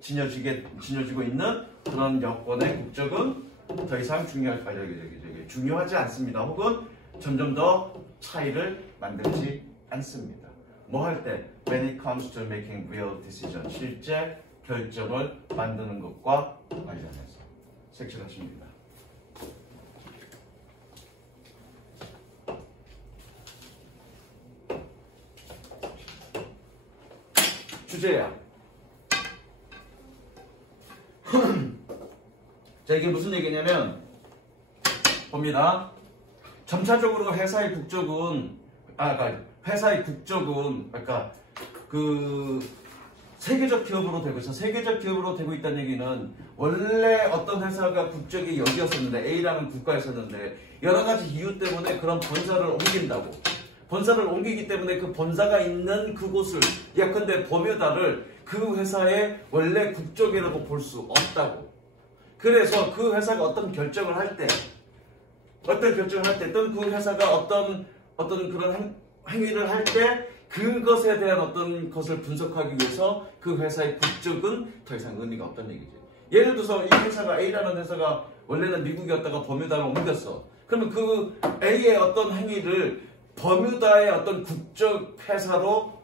지녀지고 있는 그런 여권의 국적은 더 이상 중요하지 않습니다. 혹은 점점 더 차이를 만들지 않습니다. 뭐 할 때? When it comes to making real decision, 실제 결정을 만드는 것과 관련해서 색칠하십니다. 주제야. 자, 이게 무슨 얘기냐면 봅니다. 점차적으로 회사의 국적은 그 세계적 기업으로 되고 있어. 세계적 기업으로 되고 있다는 얘기는 원래 어떤 회사가 국적이 여기였었는데, A라는 국가였었는데 여러 가지 이유 때문에 그런 본사를 옮긴다고. 본사를 옮기기 때문에 그 본사가 있는 그곳을, 예컨대 버뮤다를 그 회사의 원래 국적이라고 볼 수 없다고. 그래서 그 회사가 어떤 결정을 할 때, 또는 그 회사가 어떤 그런 행위를 할 때 그것에 대한 어떤 것을 분석하기 위해서 그 회사의 국적은 더 이상 의미가 없다는 얘기지. 예를 들어서 이 회사가, A라는 회사가 원래는 미국이었다가 버뮤다로 옮겼어. 그러면 그 A의 어떤 행위를 버뮤다의 어떤 국적 회사로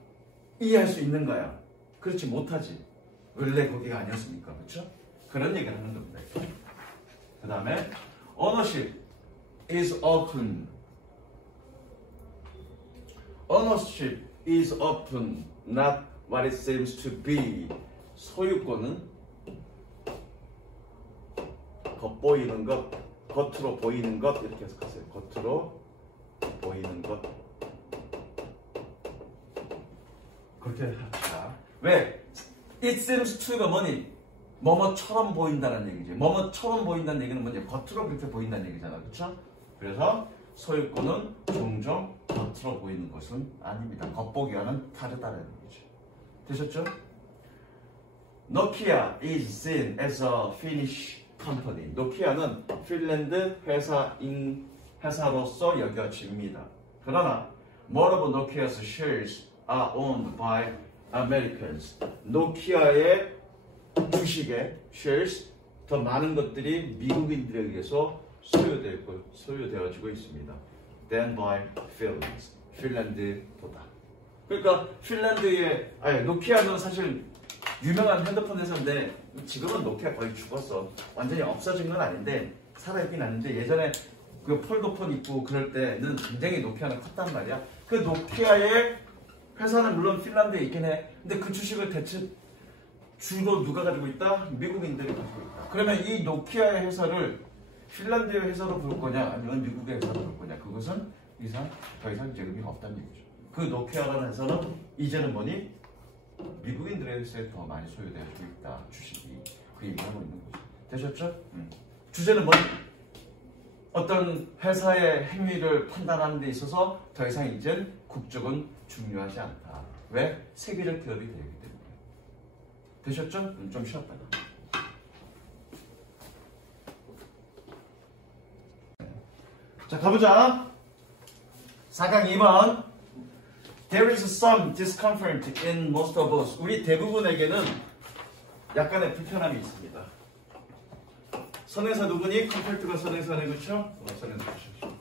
이해할 수 있는 거야. 그렇지 못하지. 원래 거기가 아니었으니까. 그렇죠? 그런 얘기를 하는 겁니다. 그 다음에 ownership is often not what it seems to be. 소유권은 겉보이는 것, 겉으로 보이는 것, 이렇게 해석하세요. 겉으로 보이는 것. 그렇게 합시다. 왜? It seems to가 뭐니? 뭐뭐처럼 보인다는 얘기지. 뭐뭐처럼 보인다는 얘기는 뭐냐? 겉으로 그렇게 보인다는 얘기잖아. 그렇죠? 그래서 소유권은 종종 겉으로 보이는 것은 아닙니다. 겉보기와는 다르다는 얘기죠. 되셨죠? Nokia is seen as a Finnish company. 노키아는 핀란드 회사로서 여겨집니다. 그러나 more of Nokia's shares are owned by Americans. 노키아의 주식의 shares, 더 많은 것들이 미국인들에 의해서 소유되어지고 있습니다. than by Finland. 핀란드보다. 그러니까 노키아는 사실 유명한 핸드폰 회사인데 지금은 노키아 거의 죽었어. 완전히 없어진 건 아닌데 살아있긴 하는데, 예전에 그 폴더폰 있고 그럴 때는 굉장히 노키아는 컸단 말이야. 그 노키아의 회사는 물론 핀란드에 있긴 해. 근데 그 주식을 주로 누가 가지고 있다? 미국인들이 가지고 있다. 그러면 이 노키아의 회사를 핀란드의 회사로 볼 거냐 아니면 미국의 회사로 볼 거냐, 그것은 더 이상 이제 의미가 없다는 얘기죠. 그 노키아라는 회사는 이제는 뭐니? 미국인들의 회사에 더 많이 소유되어 있다, 주식이. 그 얘기를 하고 있는 거죠. 되셨죠? 주제는 뭐니? 어떤 회사의 행위를 판단하는 데 있어서 더 이상 이젠 국적은 중요하지 않다. 왜? 세계적 기업이 되기 때문에. 되셨죠? 좀 쉬었다가. 자, 가보자. 4강 2번. There is some discomfort in most of us. 우리 대부분에게는 약간의 불편함이 있습니다. 선행사 누구니? 컴팩트가 선행사네, 그렇죠? 선행사 주십시오.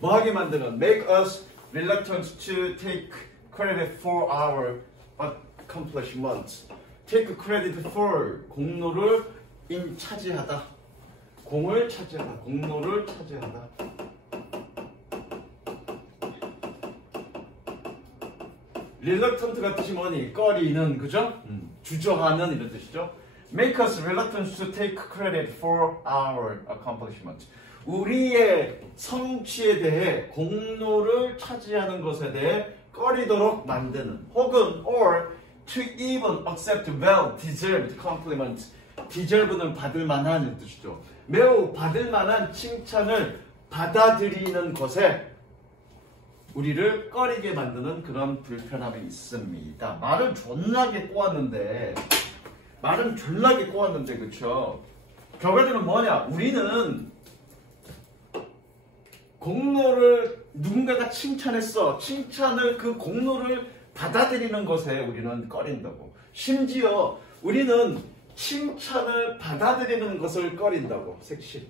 뭐하게 만드는? Make us reluctant to take credit for our accomplishments. Take credit for 공로를 차지하다. 공을 차지하다. 공로를 차지하다. reluctant가 뜻이 뭐니? 꺼리는, 그죠? 주저하는 이런 뜻이죠. Make us reluctant to take credit for our accomplishment. 우리의 성취에 대해 공로를 차지하는 것에 대해 꺼리도록 만드는, 혹은 or to even accept well-deserved compliments. deserve는 받을 만한 뜻이죠. 매우 받을 만한 칭찬을 받아들이는 것에 우리를 꺼리게 만드는 그런 불편함이 있습니다. 말은 존나게 꼬았는데, 그쵸? 결과적으로 뭐냐? 우리는 공로를 누군가가 칭찬했어. 칭찬을, 그 공로를 받아들이는 것에 우리는 꺼린다고. 심지어 우리는 칭찬을 받아들이는 것을 꺼린다고. 섹시.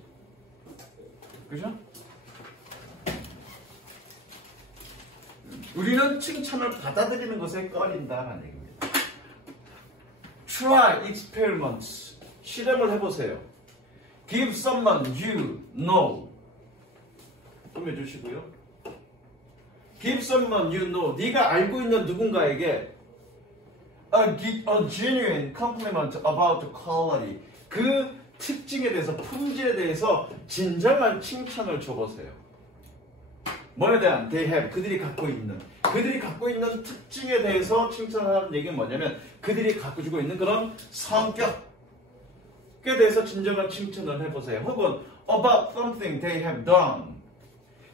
그죠? 우리는 칭찬을 받아들이는 것에 꺼린다라는 얘기입니다. Try experiments. 실험을 해보세요. Give someone you know. 좀 해주시고요. Give someone you know. 네가 알고 있는 누군가에게 a genuine compliment about the quality. 그 특징에 대해서, 품질에 대해서 진정한 칭찬을 줘보세요. 뭐에 대한? They have. 그들이 갖고 있는 특징에 대해서 칭찬하는 얘기는 뭐냐면 그들이 가지고 있는 그런 성격에 대해서 진정한 칭찬을 해보세요. 혹은 about something they have done.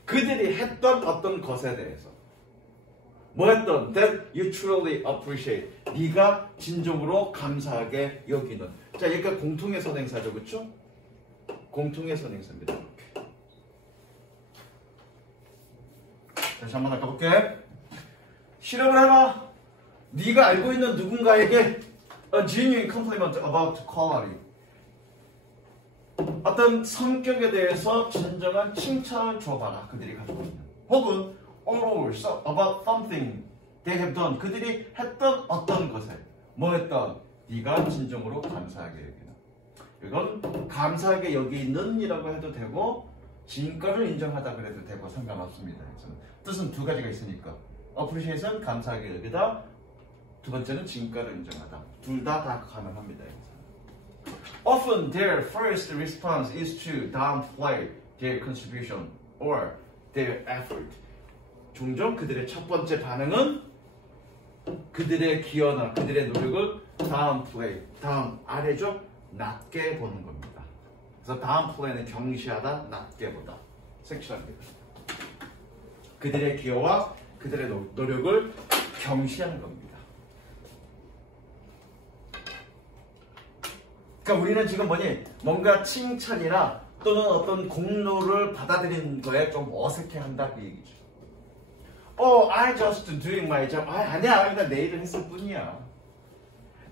그들이 했던 어떤 것에 대해서. 뭐 했던? That you truly appreciate. 네가 진정으로 감사하게 여기는. 자, 여기가 공통의 선행사죠, 그렇죠? 공통의 선행사입니다. 다시 한번 아까볼게. 실험을 해봐. 네가 알고 있는 누군가에게 a genuine compliment about quality. 어떤 성격에 대해서 진정한 칭찬을 줘봐라. 그들이 가지고 있는. 혹은 or about something they have done. 그들이 했던 어떤 것에. 뭐 했던? 네가 진정으로 감사하게 여기는. 이건 감사하게 여기는 이라고 해도 되고 진가를 인정하다 그래도 되고 상관없습니다. 뜻은 두 가지가 있으니까. appreciation, 감사하게 여기다. 두 번째는 진가를 인정하다. 둘 다 가능합니다. Often their first response is to downplay their contribution or their effort. 종종 그들의 첫 번째 반응은 그들의 기여나 그들의 노력을 downplay, 아래죠? 낮게 보는 겁니다. 그래서 downplay는 경시하다, 낮게 보다. 섹시합니다. 그들의 기여와 그들의 노력을 경시하는 겁니다. 그러니까 우리는 지금 뭐니? 뭔가 칭찬이나 또는 어떤 공로를 받아들이는 거에 좀 어색해한다 그 얘기죠. I just doing my job. 아니야, 나 내 일을 했을 뿐이야.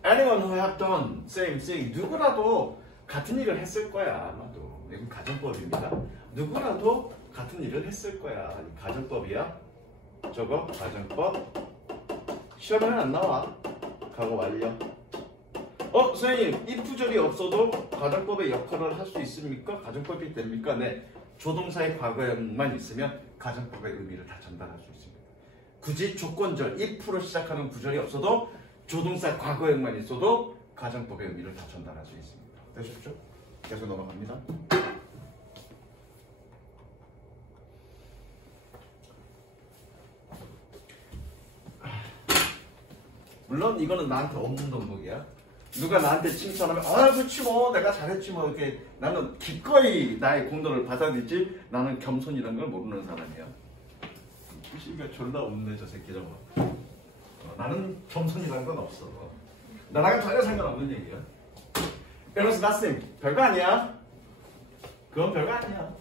Anyone who have done same thing. 누구라도 같은 일을 했을 거야. 아마도. 이건 가정법입니다. 누구라도 같은 일을 했을 거야. 가정법이야. 저거 가정법. 시험에는 안 나와. 과거 완료. 선생님, if 절이 없어도 가정법의 역할을 할 수 있습니까? 가정법이 됩니까? 네. 조동사의 과거형만 있으면 가정법의 의미를 다 전달할 수 있습니다. 굳이 조건절, if로 시작하는 구절이 없어도 조동사 과거형만 있어도 가정법의 의미를 다 전달할 수 있습니다. 되셨죠? 계속 넘어갑니다. 물론 이거는 나한테 없는 덕목이야. 누가 나한테 칭찬하면 그렇지 뭐 내가 잘했지 뭐 이렇게 나는 기꺼이 나의 공로를 받아들이지 나는 겸손이라는 걸 모르는 사람이야. 의식이 졸라 없네 저 새끼 저거. 나는 겸손이라는 건 없어. 나랑 전혀 상관없는 얘기야. It was nothing. 별거 아니야. 그건 별거 아니야.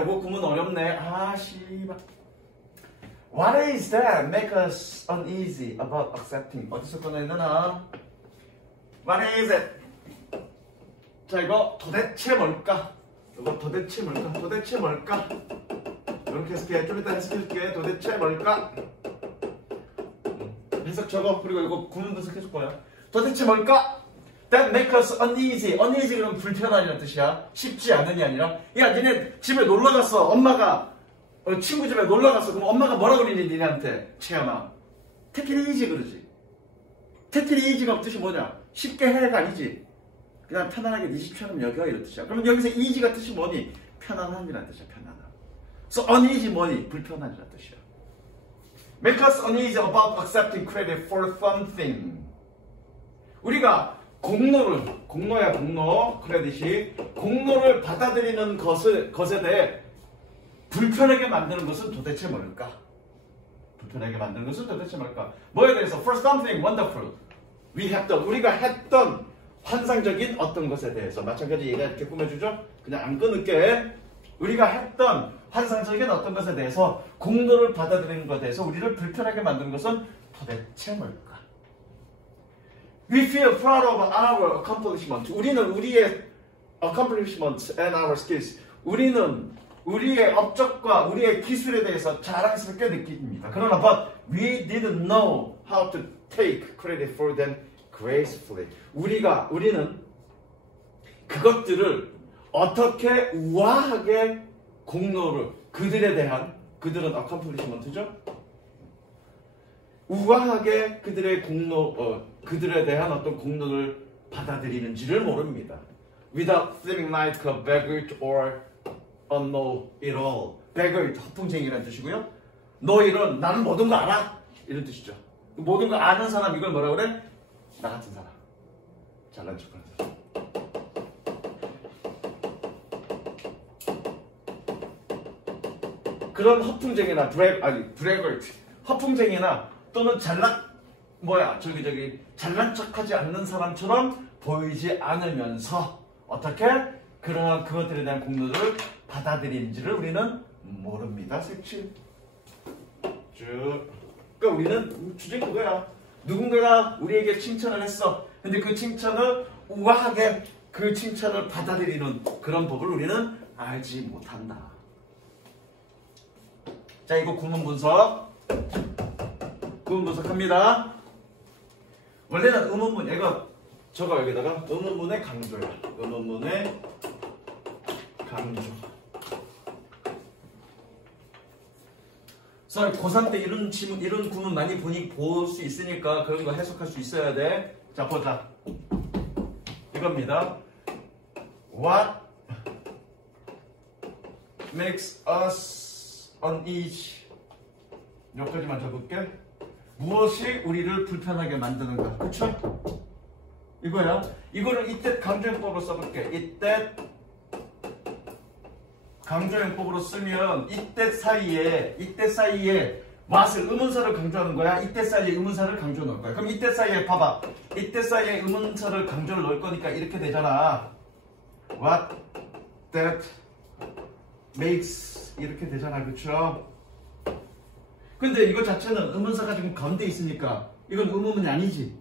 요거 구문 어렵네. 씨발. What is that make us uneasy about accepting? 어디서 꺼내느나? What is it? 자, 이거 도대체 뭘까? 이거 도대체 뭘까? 도대체 뭘까? 이렇게 해석해. 좀 이따 해석해줄게. 도대체 뭘까? 해석 적어. 그리고 이거 구문 분석해줄 거야. 도대체 뭘까? That make us uneasy. uneasy 그러면 불편하다는 뜻이야. 쉽지 않은이 아니라. 야, 니네 집에 놀러 갔어. 엄마가 친구 집에 놀러 갔어. 그럼 엄마가 뭐라 그러니 니네한테? 채연아. Take it easy 그러지. Take it easy가 뜻이 뭐냐? 쉽게 해가 아니지. 그냥 편안하게 네 집처럼 여겨 이런 뜻이야. 그럼 여기서 easy가 뜻이 뭐니? 편안함이라는 뜻이야. 편안함. So uneasy 뭐니? 불편함이라는 뜻이야. Make us uneasy about accepting credit for something. 우리가 공로야 공로. 크레딧이 공로를 받아들이는 것에 대해 불편하게 만드는 것은 도대체 뭘까? 불편하게 만드는 것은 도대체 뭘까? 뭐에 대해서? For something wonderful. 우리가 했던 환상적인 어떤 것에 대해서. 마찬가지 얘가 이렇게 꾸며주죠? 그냥 안 끊을게. 우리가 했던 환상적인 어떤 것에 대해서 공로를 받아들이는 것에 대해서 우리를 불편하게 만드는 것은 도대체 뭘까? We feel proud of our accomplishment. 우리는 우리의 accomplishment and our skills. 우리는 우리의 업적과 우리의 기술에 대해서 자랑스럽게 느낍니다. 그러나 but we didn't know how to take credit for them gracefully. 우리는 그것들을 어떻게 우아하게 공로를 그들은 accomplishment죠. 우아하게 그들에 대한 어떤 공로를 받아들이는지를 모릅니다. Without feeling like a beggar or know it all. beggar 허풍쟁이라는 뜻이고요. know it all 나는 모든 거 알아 이런 뜻이죠. 모든 거 아는 사람 이걸 뭐라 그래? 나 같은 사람. 잘난 척하는 사람. 그런 허풍쟁이나 braggart 허풍쟁이나 또는 잘난 척하지 않는 사람처럼 보이지 않으면서 어떻게 그러한 그것들에 대한 공로를 받아들이는지를 우리는 모릅니다. 색칠 쭉. 그러니까 우리는 주제 그거야. 누군가가 우리에게 칭찬을 했어. 근데 그 칭찬을 우아하게 그 칭찬을 받아들이는 그런 법을 우리는 알지 못한다. 자, 이거 구문 분석합니다. 원래는 의문문, 이거 저거 여기다가 의문문의 강조야. 의문문의 강조. 그래서 고3 때 이런 지문, 이런 구문 많이 볼 수 있으니까 그런 거 해석할 수 있어야 돼. 자, 보자. 이겁니다. What makes us uneasy? 여기까지만 적을게. 무엇이 우리를 불편하게 만드는가? 그쵸? 이거야. 이거를 이때 강조형법으로 써볼게. 이때 강조형법으로 쓰면 이때 사이에 what을 의문사를 강조하는 거야. 이때 사이에 의문사를 강조 넣을 거야. 그럼 이때 사이에 봐봐. 이때 사이에 의문사를 강조를 넣을 거니까 이렇게 되잖아. What that makes 이렇게 되잖아. 그쵸? 근데 이거 자체는 의문사가 지금 가운데 있으니까 이건 의문문이 아니지.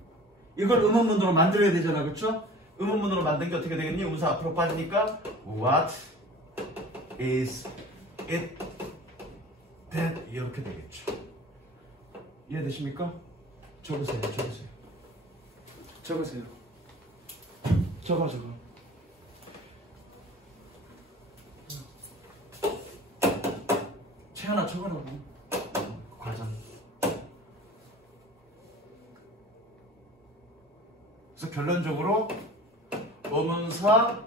이걸 의문문으로 만들어야 되잖아. 그쵸? 의문문으로 만든 게 어떻게 되겠니? 의문사 앞으로 빠지니까 What is it that 이렇게 되겠죠. 이해되십니까? 적으세요. 적어. 채연아 적으라고. 과정. 그래서 결론적으로 의문사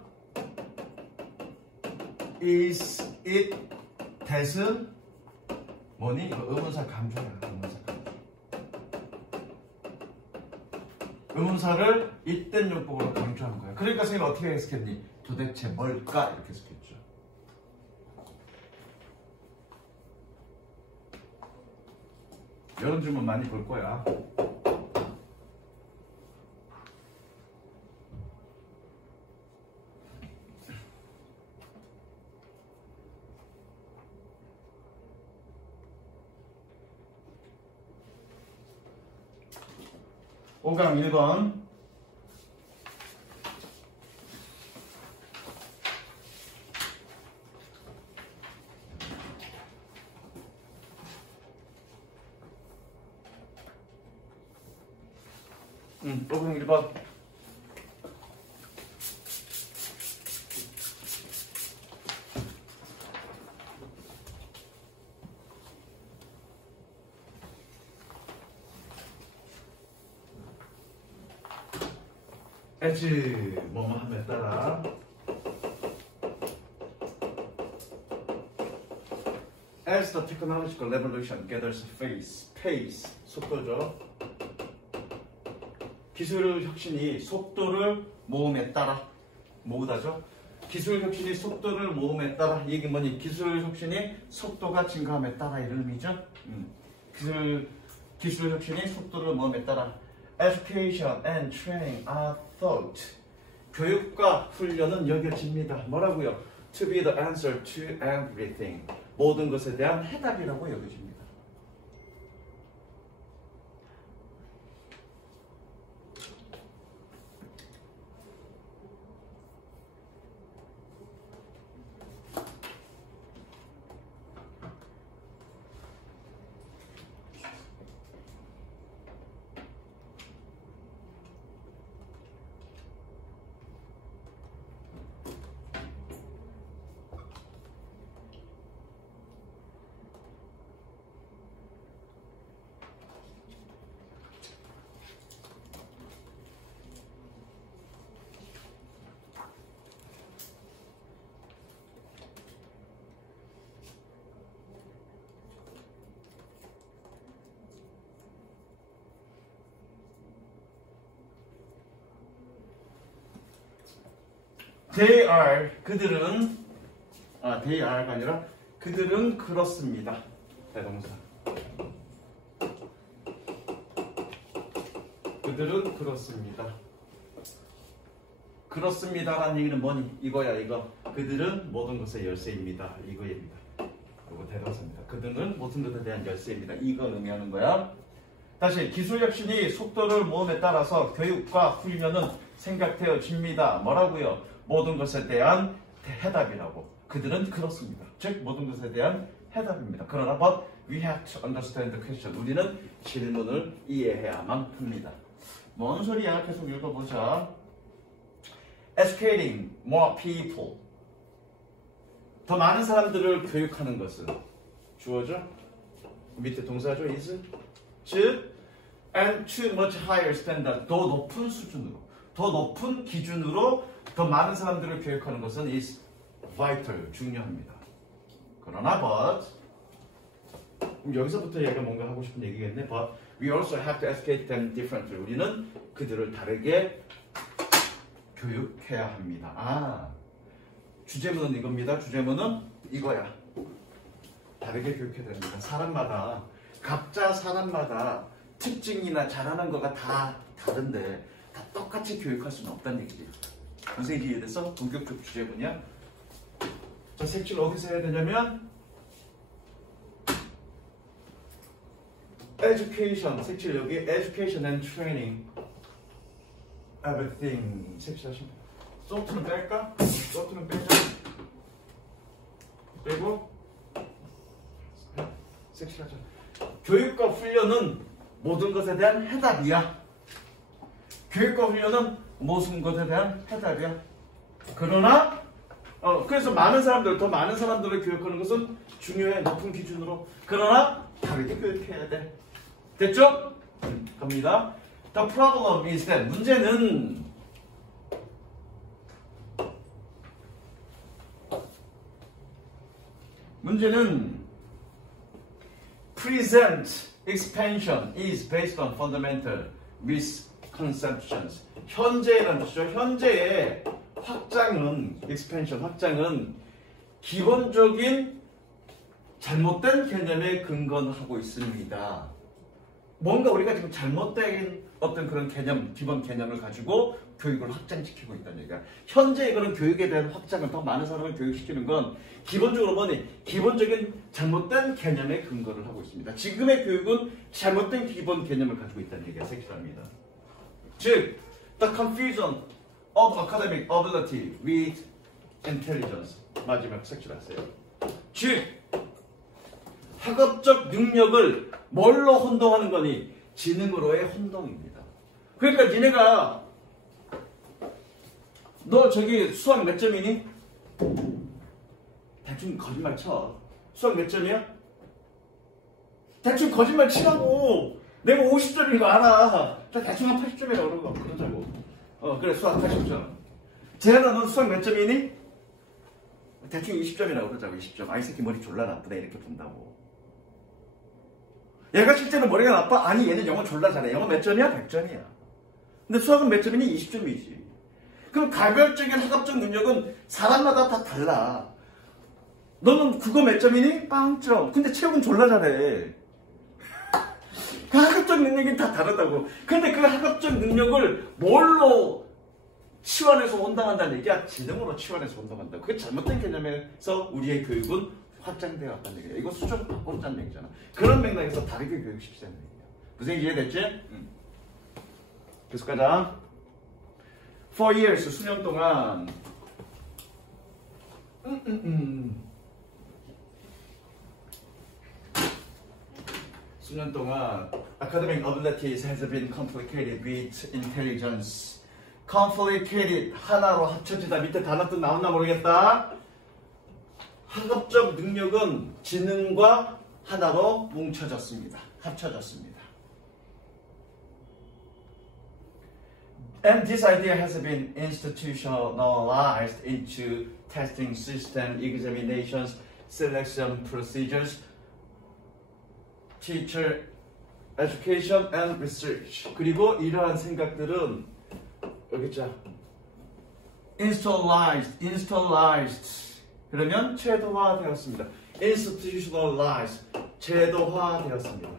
is it that은 뭐니? 이거 의문사 강조야. 의문사 강조. 의문사를 it된 용법으로 강조한 거야. 그러니까 선생님 어떻게 해석했니? 도대체 뭘까? 이렇게 해석했죠. 이런 질문 많이 볼 거야. 오강 1번 오강 1번 as 뭐뭐 함에 따라 as the technological revolution gathers pace 속도죠. 기술 혁신이 속도를 모음에 따라 모으다죠. 기술 혁신이 속도를 모음에 따라 이게 뭐니? 기술 혁신이 속도가 증가함에 따라 이런 의미죠. 기술 혁신이 속도를 모음에 따라 education and training are thought. 교육과 훈련은 여겨집니다. 뭐라고요? To be the answer to everything. 모든 것에 대한 해답이라고 여겨집니다. They are 그들은 they are가 아니라 그들은 그렇습니다. 대동사. 그들은 그렇습니다. 그렇습니다라는 얘기는 뭐니? 이거야 이거. 그들은 모든 것의 열쇠입니다. 이거입니다. 이거 대동사입니다. 그들은 모든 것에 대한 열쇠입니다. 이걸 의미하는 거야. 다시 기술 혁신이 속도를 모음에 따라서 교육과 훈련은 생각되어집니다. 뭐라고요? 모든 것에 대한 해답이라고. 그들은 그렇습니다. 즉 모든 것에 대한 해답입니다. 그러나 but we have to understand the question. 우리는 질문을 이해해야만 합니다. 뭔 소리야? 계속 읽어보자. Educating more people. 더 많은 사람들을 교육하는 것은 주어죠? 밑에 동사죠? is. 즉 and to much higher standard. 더 높은 수준으로, 더 높은 기준으로 더 많은 사람들을 교육하는 것은 is vital, 중요합니다. 그러나 but 그럼 여기서부터 얘가 뭔가 하고 싶은 얘기겠네. But we also have to educate them differently. 우리는 그들을 다르게 교육해야 합니다. 주제문은 이겁니다. 주제문은 이거야. 다르게 교육해야 됩니다. 사람마다 각자 사람마다 특징이나 잘하는 거가 다 다른데 다 똑같이 교육할 수는 없다는 얘기죠. 무슨 이해돼서 본격적 주제문이야. 자, 색칠 어디서 해야 되냐면 education, 색칠 여기 education and training everything 색칠하시면 소프트는 뺄까? 소프트는 빼자. 빼고 색칠하자. 교육과 훈련은 모든 것에 대한 해답이야. 교육과 훈련은 모든 것에 대한 해답이야. 그러나 그래서 많은 사람들, 더 많은 사람들을 교육하는 것은 중요해. 높은 기준으로. 그러나 다르게 교육해야 돼. 됐죠? 갑니다. The problem is that 문제는 present expansion is based on fundamental misconceptions. 현재라는 뜻이죠. 현재의 확장은 expansion 확장은 기본적인 잘못된 개념에 근거하고 있습니다. 뭔가 우리가 지금 잘못된 어떤 그런 개념, 기본 개념을 가지고 교육을 확장시키고 있다는 얘기야. 현재 그런 교육에 대한 확장을 더 많은 사람을 교육시키는 건 기본적으로 뭐니? 기본적인 잘못된 개념에 근거를 하고 있습니다. 지금의 교육은 잘못된 기본 개념을 가지고 있다는 얘기가 색칠합니다. 즉, the confusion of academic ability with intelligence. 마지막 색칠하세요. 즉, 학업적 능력을 뭘로 혼동하는 거니? 지능으로의 혼동입니다. 그러니까 니네가 너 저기 수학 몇 점이니? 대충 거짓말 쳐. 수학 몇 점이야? 대충 거짓말 치라고. 내가 50점인 거 알아. 대충 한 80점이라고 그러자고. 그래 수학 80점. 재현아 너 수학 몇 점이니? 대충 20점이라고 그러자고. 20점. 아 이 새끼 머리 졸라 나쁘다 이렇게 본다고. 얘가 실제로 머리가 나빠? 아니 얘는 영어 졸라 잘해. 영어 몇 점이야? 100점이야. 근데 수학은 몇 점이니? 20점이지. 그럼 가별적인 학업적 능력은 사람마다 다 달라. 너는 국어 몇 점이니? 빵점. 근데 체육은 졸라 잘해. 그 학업적 능력이 다 다르다고. 근데 그 학업적 능력을 뭘로 치환해서 혼동한다는 얘기야? 지능으로 치환해서 혼동한다. 그게 잘못된 개념에서 우리의 교육은 확장되어 왔다는 얘기야. 이거 수준을 바꿔놓자는 얘기잖아. 그런 맥락에서 다르게 교육시키자는 얘기야. 무슨 이해됐지? 계속 가자. 4 years, 수년 동안 수년 동안 academic abilities has been complicated with intelligence. complicated 하나로 합쳐지다. 밑에 단어 뜻 나왔나 모르겠다. 학업적 능력은 지능과 하나로 뭉쳐졌습니다. 합쳐졌습니다. And this idea has been institutionalized into testing system, examinations, selection procedures, teacher education and research. 그리고 이러한 생각들은 여기 있죠. installized 그러면 제도화되었습니다. institutionalized 제도화되었습니다.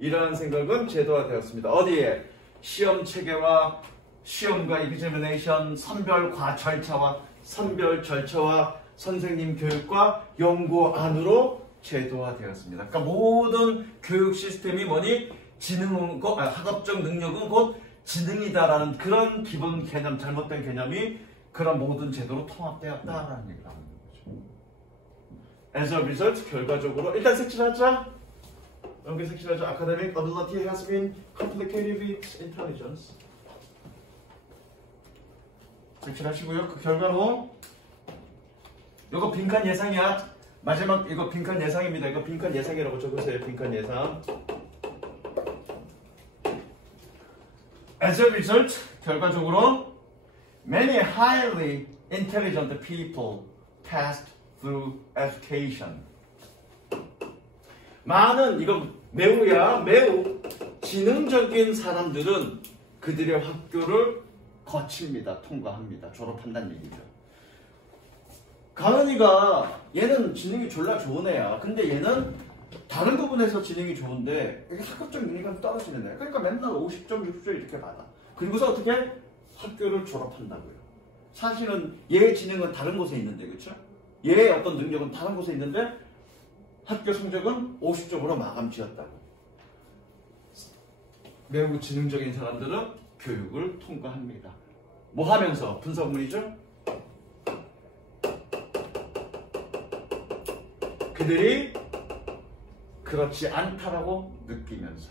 이러한 생각은 제도화되었습니다. 어디에? 시험 체계와 시험과 examination 선별 절차와 선생님 교육과 연구 안으로 제도화되었습니다. 그러니까 모든 교육 시스템이 뭐니? 학업적 능력은 곧 지능이다라는 그런 기본 개념, 잘못된 개념이 그런 모든 제도로 통합되었다라는 얘기를 하는 거죠. As a result, 결과적으로 일단 색칠하자. 여기 색칠하자. Academic ability has been complicated with intelligence. 색칠하시고요. 그 결과로 이거 빈칸 예상이야. 마지막 이거 빈칸 예상입니다. 이거 빈칸 예상이라고 적으세요. 빈칸 예상. As a result, 결과적으로 many highly intelligent people passed through education. 많은 이건 매우 지능적인 사람들은 그들의 학교를 거칩니다. 통과합니다. 졸업한다는 얘기죠. 가은이가 얘는 지능이 졸라 좋은 애야. 근데 얘는 다른 부분에서 지능이 좋은데 학업적 능력은 떨어지는 애야. 그러니까 맨날 50점, 60점 이렇게 받아. 그리고서 어떻게? 학교를 졸업한다고요. 사실은 얘의 지능은 다른 곳에 있는데, 그렇죠? 얘의 어떤 능력은 다른 곳에 있는데 학교 성적은 50점으로 마감 지었다고. 매우 지능적인 사람들은 교육을 통과합니다. 뭐 하면서? 분석문이죠? 그들이 그렇지 않다라고 느끼면서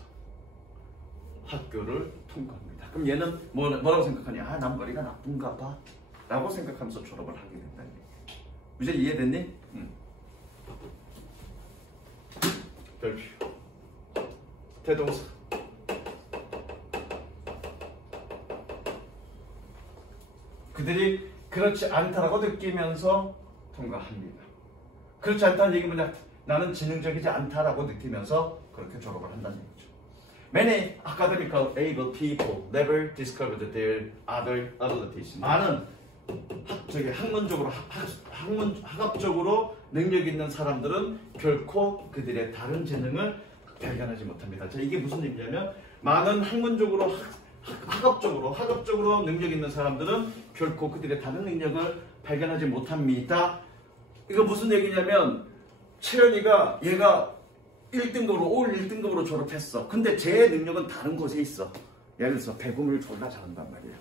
학교를 통과합니다. 그럼 얘는 뭐라고 생각하냐? 아, 난 머리가 나쁜가 봐 라고 생각하면서 졸업을 하게 된다는 얘기예요. 이제 이해됐니? 별표 대동사 그들이 그렇지 않다라고 느끼면서 통과합니다. 그렇지 않다는 얘기는 뭐냐? 나는 지능적이지 않다라고 느끼면서 그렇게 졸업을 한다는 얘기죠. Many academically able people never discovered their other abilities. 많은 학문적으로 능력 있는 사람들은 결코 그들의 다른 재능을 발견하지 못합니다. 자, 이게 무슨 얘기냐면 많은 학문적으로 학업적으로 능력 있는 사람들은 결코 그들의 다른 능력을 발견하지 못합니다. 이거 무슨 얘기냐면 채연이가 얘가 1등급으로 올 1등급으로 졸업했어. 근데 제 능력은 다른 곳에 있어. 예를 들어서 배구를 졸라 잘한단 말이에요.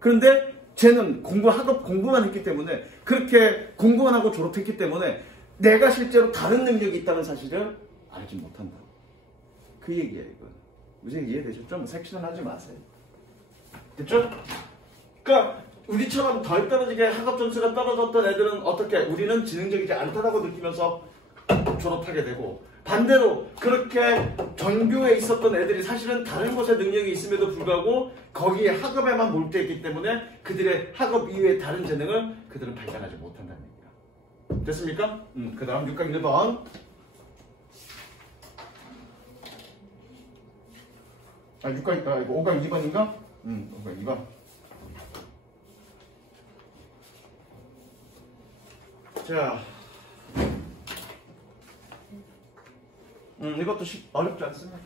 그런데 쟤는 학업 공부만 했기 때문에 그렇게 공부만 하고 졸업했기 때문에 내가 실제로 다른 능력이 있다는 사실을 알지 못한다. 그 얘기예요, 이건. 무슨 이해되셨죠? 뭐 색칠하지 마세요. 됐죠? 그러니까 우리처럼 덜 떨어지게 학업 점수가 떨어졌던 애들은 어떻게? 우리는 지능적이지 않다라고 느끼면서 졸업하게 되고 반대로 그렇게 전교에 있었던 애들이 사실은 다른 곳에 능력이 있음에도 불구하고 거기에 학업에만 몰두해 있기 때문에 그들의 학업 이외의 다른 재능을 그들은 발견하지 못한다는 얘기야. 됐습니까? 그 다음 6강 1번. 이거 5강 2번인가? 5강 2번. 자, 이것도 어렵지 않습니다.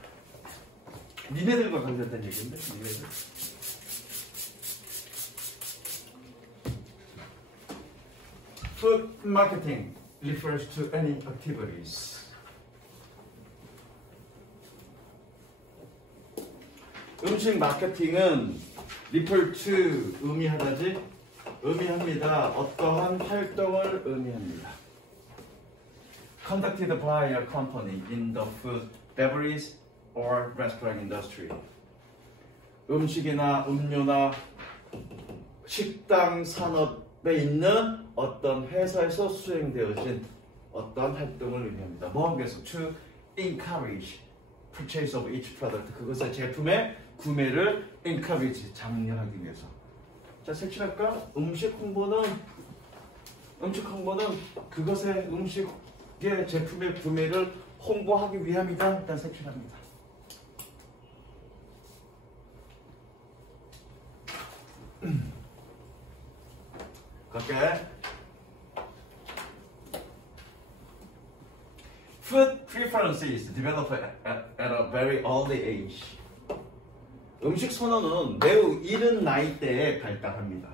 니네들과 관련된 얘기인데, 니네들. Food marketing refers to any activities. 음식 마케팅은 refer to 의미합니다. 어떠한 활동을 의미합니다. Conducted by a company in the food, beverage, or restaurant industry. 음식이나 음료나 식당 산업에 있는 어떤 회사에서 수행되어진 어떤 활동을 의미합니다. 뭐하기 위해서? To encourage purchase of each product. 그것의 제품의 구매를 encourage, 장려하기 위해서. 자, 색칠할까? 음식 홍보는 그것의 음식의 제품의 구매를 홍보하기 위함이다. 일단 색칠합니다. 갈게. Food preferences develop at a very early age. 음식 선호는 매우 이른 나이대에 발달합니다.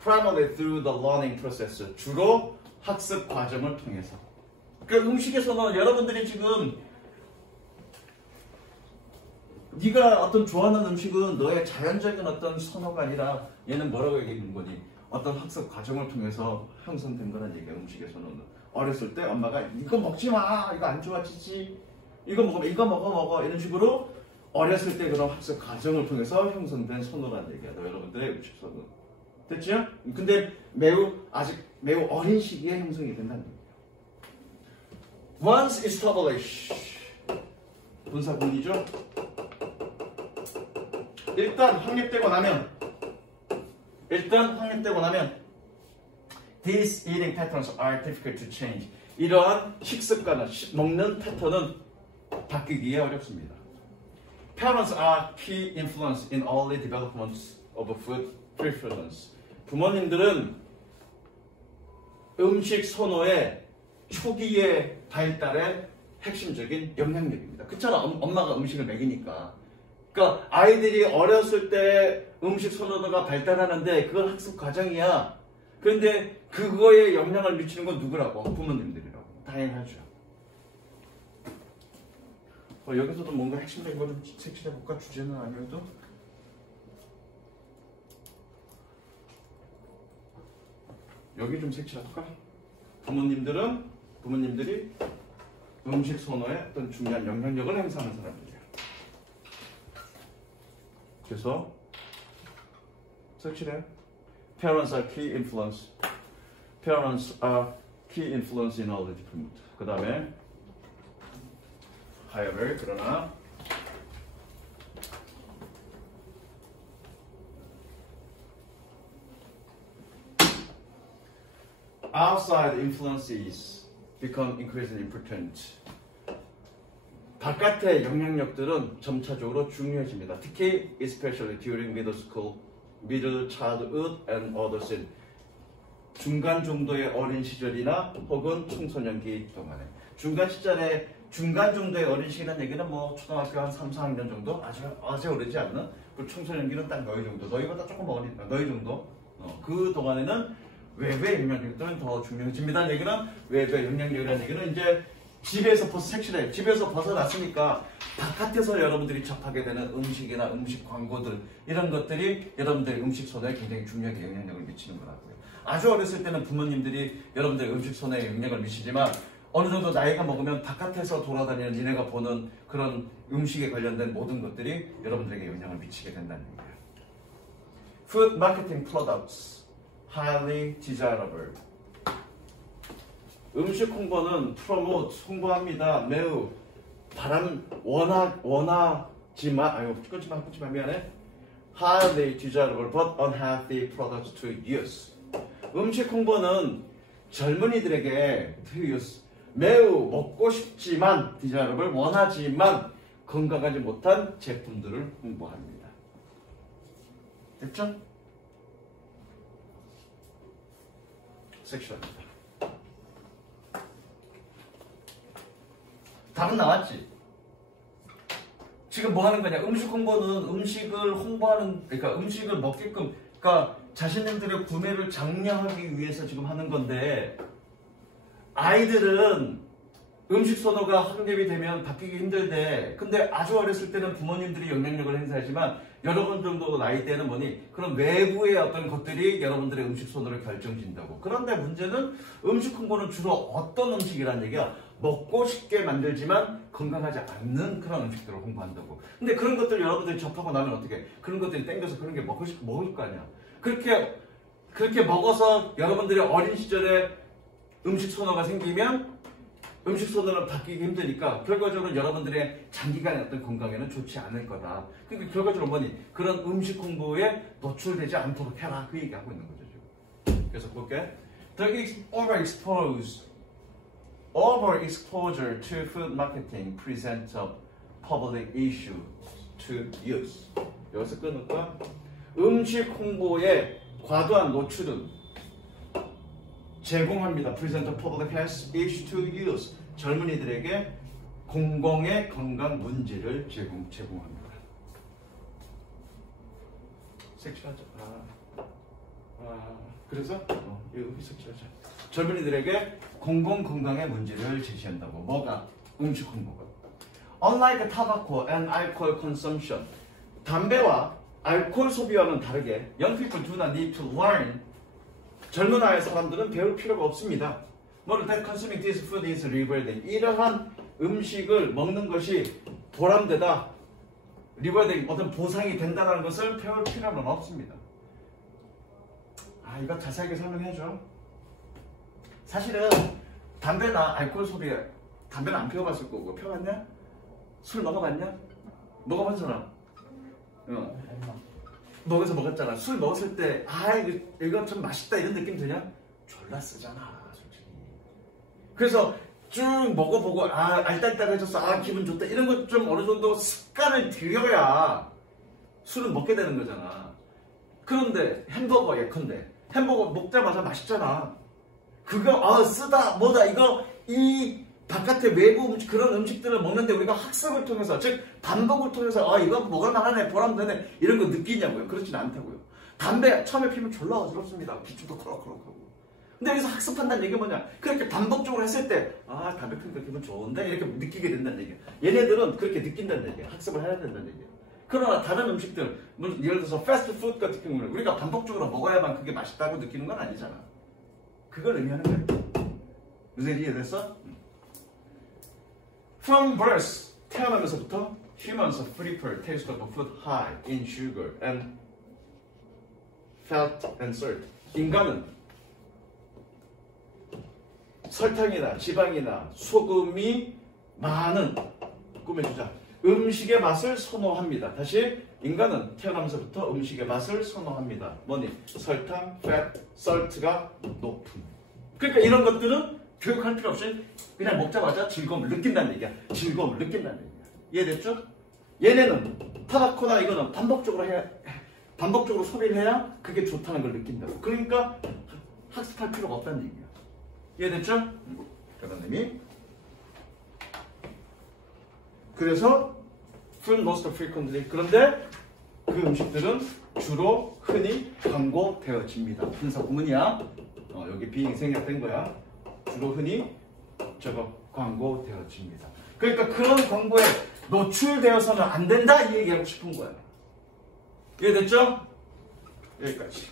Primarily through the learning process. 주로 학습 과정을 통해서. 그 음식의 선호는 여러분들이 지금 네가 어떤 좋아하는 음식은 너의 자연적인 어떤 선호가 아니라 얘는 뭐라고 얘기하는 거니? 어떤 학습 과정을 통해서 형성된 거란 얘기야. 음식의 선호는. 어렸을 때 엄마가 이거 먹지 마, 이거 안 좋아지지, 이거 먹으면 이거 먹어 이런 식으로 어렸을 때 그런 학습 과정을 통해서 형성된 선호란 얘기야. 너 여러분들의 음식 선호. 됐죠? 근데 아직 매우 어린 시기에 형성이 된다는 얘기야. Once established. 분사구문이죠. 일단 확립되고 나면 These eating patterns are difficult to change. 이러한 식습관은, 먹는 패턴은 바뀌기에 어렵습니다. Parents are key influence in early development of food preference. 부모님들은 음식 선호의 초기의 발달의 핵심적인 영향력입니다. 그렇잖아. 엄마가 음식을 먹이니까. 그러니까 아이들이 어렸을 때 음식 선호도가 발달하는데 그건 학습 과정이야. 그런데 그거에 영향을 미치는 건 누구라고? 부모님들이라고. 당연하죠. 여기서도 뭔가 핵심적인 거 좀 색칠해볼까? 주제는 아니어도. 여기 좀 색칠할까? 부모님들이 음식 선호에 어떤 중요한 영향력을 행사하는 사람들이에요. 그래서 색칠해. Parents are key influence. Parents are key influence in all the different. 그 다음에 however, 그러나 outside influences become increasingly important. 바깥의 영향력들은 점차적으로 중요해집니다. 특히 especially during middle school, middle childhood and adolescence. 중간 정도의 어린 시절이나 혹은 청소년기 동안에. 중간 정도의 어린 시기라는 얘기는 뭐 초등학교 한 3, 4학년 정도? 아주 오래지 않나? 그 청소년기는 딱 너희 정도. 너희보다 조금 어린, 너희 정도. 그 동안에는 외부의 영향력들은 더 중요해집니다. 얘기는 외부의 영향력이라는 얘기는 이제 집에서 색칠해. 집에서 벗어났으니까 바깥에서 여러분들이 접하게 되는 음식이나 음식 광고들 이런 것들이 여러분들의 음식 선호에 굉장히 중요하게 영향력을 미치는 거라고요. 아주 어렸을 때는 부모님들이 여러분들의 음식 선호에 영향을 미치지만 어느 정도 나이가 먹으면 바깥에서 돌아다니는 니네가 보는 그런 음식에 관련된 모든 것들이 여러분들에게 영향을 미치게 된다는 얘기예요. Food marketing products highly desirable. 음식 홍보는 promote, 홍보합니다. 매우 원하지만, 끊지마, 미안해. highly desirable but unhealthy products to use. 음식 홍보는 젊은이들에게 to use, 매우 먹고 싶지만, desirable, 원하지만 건강하지 못한 제품들을 홍보합니다. 됐죠? 섹슈얼입니다. 답은 나왔지? 지금 뭐 하는 거냐? 음식 홍보는 음식을 홍보하는, 그러니까 음식을 먹게끔, 그러니까 자신들의 구매를 장려하기 위해서 지금 하는 건데, 아이들은 음식 선호가 확립이 되면 바뀌기 힘들대. 근데 아주 어렸을 때는 부모님들이 영향력을 행사하지만 여러분 정도 나이 때는 뭐니? 그런 외부의 어떤 것들이 여러분들의 음식 선호를 결정짓는다고. 그런데 문제는 음식 홍보는 주로 어떤 음식이란 얘기야? 먹고 싶게 만들지만 건강하지 않는 그런 음식들을 홍보한다고. 근데 그런 것들 여러분들이 접하고 나면 어떻게? 그런 것들이 땡겨서 그런 게 먹을 거 아니야. 그렇게 먹어서 여러분들의 어린 시절에 음식 선호가 생기면 음식 선호는 바뀌기 힘드니까 결과적으로 여러분들의 장기간의 어떤 건강에는 좋지 않을 거다. 그러니까 결과적으로 뭐니? 그런 음식 홍보에 노출되지 않도록 해라. 그 얘기하고 있는 거죠. 지금. 그래서 볼게. The overexposure to food marketing presents a public issue to use. 여기서 끊을까? 음식 홍보에 과도한 노출은 제공합니다. Present a public health issue to use. 젊은이들에게 공공의 건강 문제를 제공합니다. 섹시하죠? 그래서 여기 섹시하죠. 젊은이들에게 공공 건강의 문제를 제시한다고. 뭐가? 음식 홍보가. Unlike tobacco and alcohol consumption. 담배와 알코올 소비와는 다르게 young people do not need to learn. 젊은 아이 사람들은 배울 필요가 없습니다. 뭐를 that consuming this food is rewarding. 이러한 음식을 먹는 것이 보람되다. rewarding, 어떤 보상이 된다는 것을 배울 필요는 없습니다. 이거 자세하게 설명해줘. 사실은 담배나 알코올 소비, 담배는 안 피워봤을 거고, 피워봤냐? 술 먹어봤냐? 먹어봤잖아. 먹어서 먹었잖아. 술 먹었을 때 이거 좀 맛있다 이런 느낌 드냐? 졸라 쓰잖아 솔직히. 그래서 쭉 먹어보고 알딸딸해졌어. 기분 좋다. 이런 것 좀 어느 정도 습관을 들여야 술은 먹게 되는 거잖아. 그런데 햄버거 예컨대 햄버거 먹자마자 맛있잖아. 그거 쓰다 뭐다 이거 이 바깥의 외부 음식, 그런 음식들을 먹는데 우리가 학습을 통해서, 즉 반복을 통해서 이거 먹을만하네, 보람되네 이런 거 느끼냐고요? 그렇진 않다고요. 담배 처음에 피면 졸라 어지럽습니다. 기침도 커럭커럭하고. 근데 여기서 학습한다는 얘기가 뭐냐? 그렇게 반복적으로 했을 때 담배 피니까 기분 좋은데 이렇게 느끼게 된다는 얘기야. 얘네들은 그렇게 느낀다는 얘기야. 학습을 해야 된다는 얘기야. 그러나 다른 음식들, 예를 들어서 패스트푸드 같은 경우는 우리가 반복적으로 먹어야만 그게 맛있다고 느끼는 건 아니잖아. 그걸 의미하는 거야. 무슨 이해됐어? From birth, 태어나면서부터 humans prefer taste of food high in sugar and fat and salt. 인간은 설탕이나 지방이나 소금이 많은, 꾸며주자, 음식의 맛을 선호합니다. 다시, 인간은 태어나면서부터 음식의 맛을 선호합니다. 뭐니? 설탕, fat, salt가 높은. 그러니까 이런 것들은 교육할 필요 없이 그냥 먹자마자 즐거움을 느낀다는 얘기야. 즐거움을 느낀다는 얘기야. 이해됐죠? 얘네는 타바코나 이거는 반복적으로 소비를 해야 그게 좋다는 걸 느낀다고. 그러니까 학습할 필요가 없다는 얘기야. 이해됐죠? 그러님이 그래서 food most frequently 그런데 그 음식들은 주로 흔히 광고되어집니다. 분사 구문이야. 여기 비행 생략된 거야. 주로 흔히 저거 광고되어집니다. 그러니까 그런 광고에 노출되어서는 안 된다 이 얘기하고 싶은 거야. 이해됐죠? 여기까지.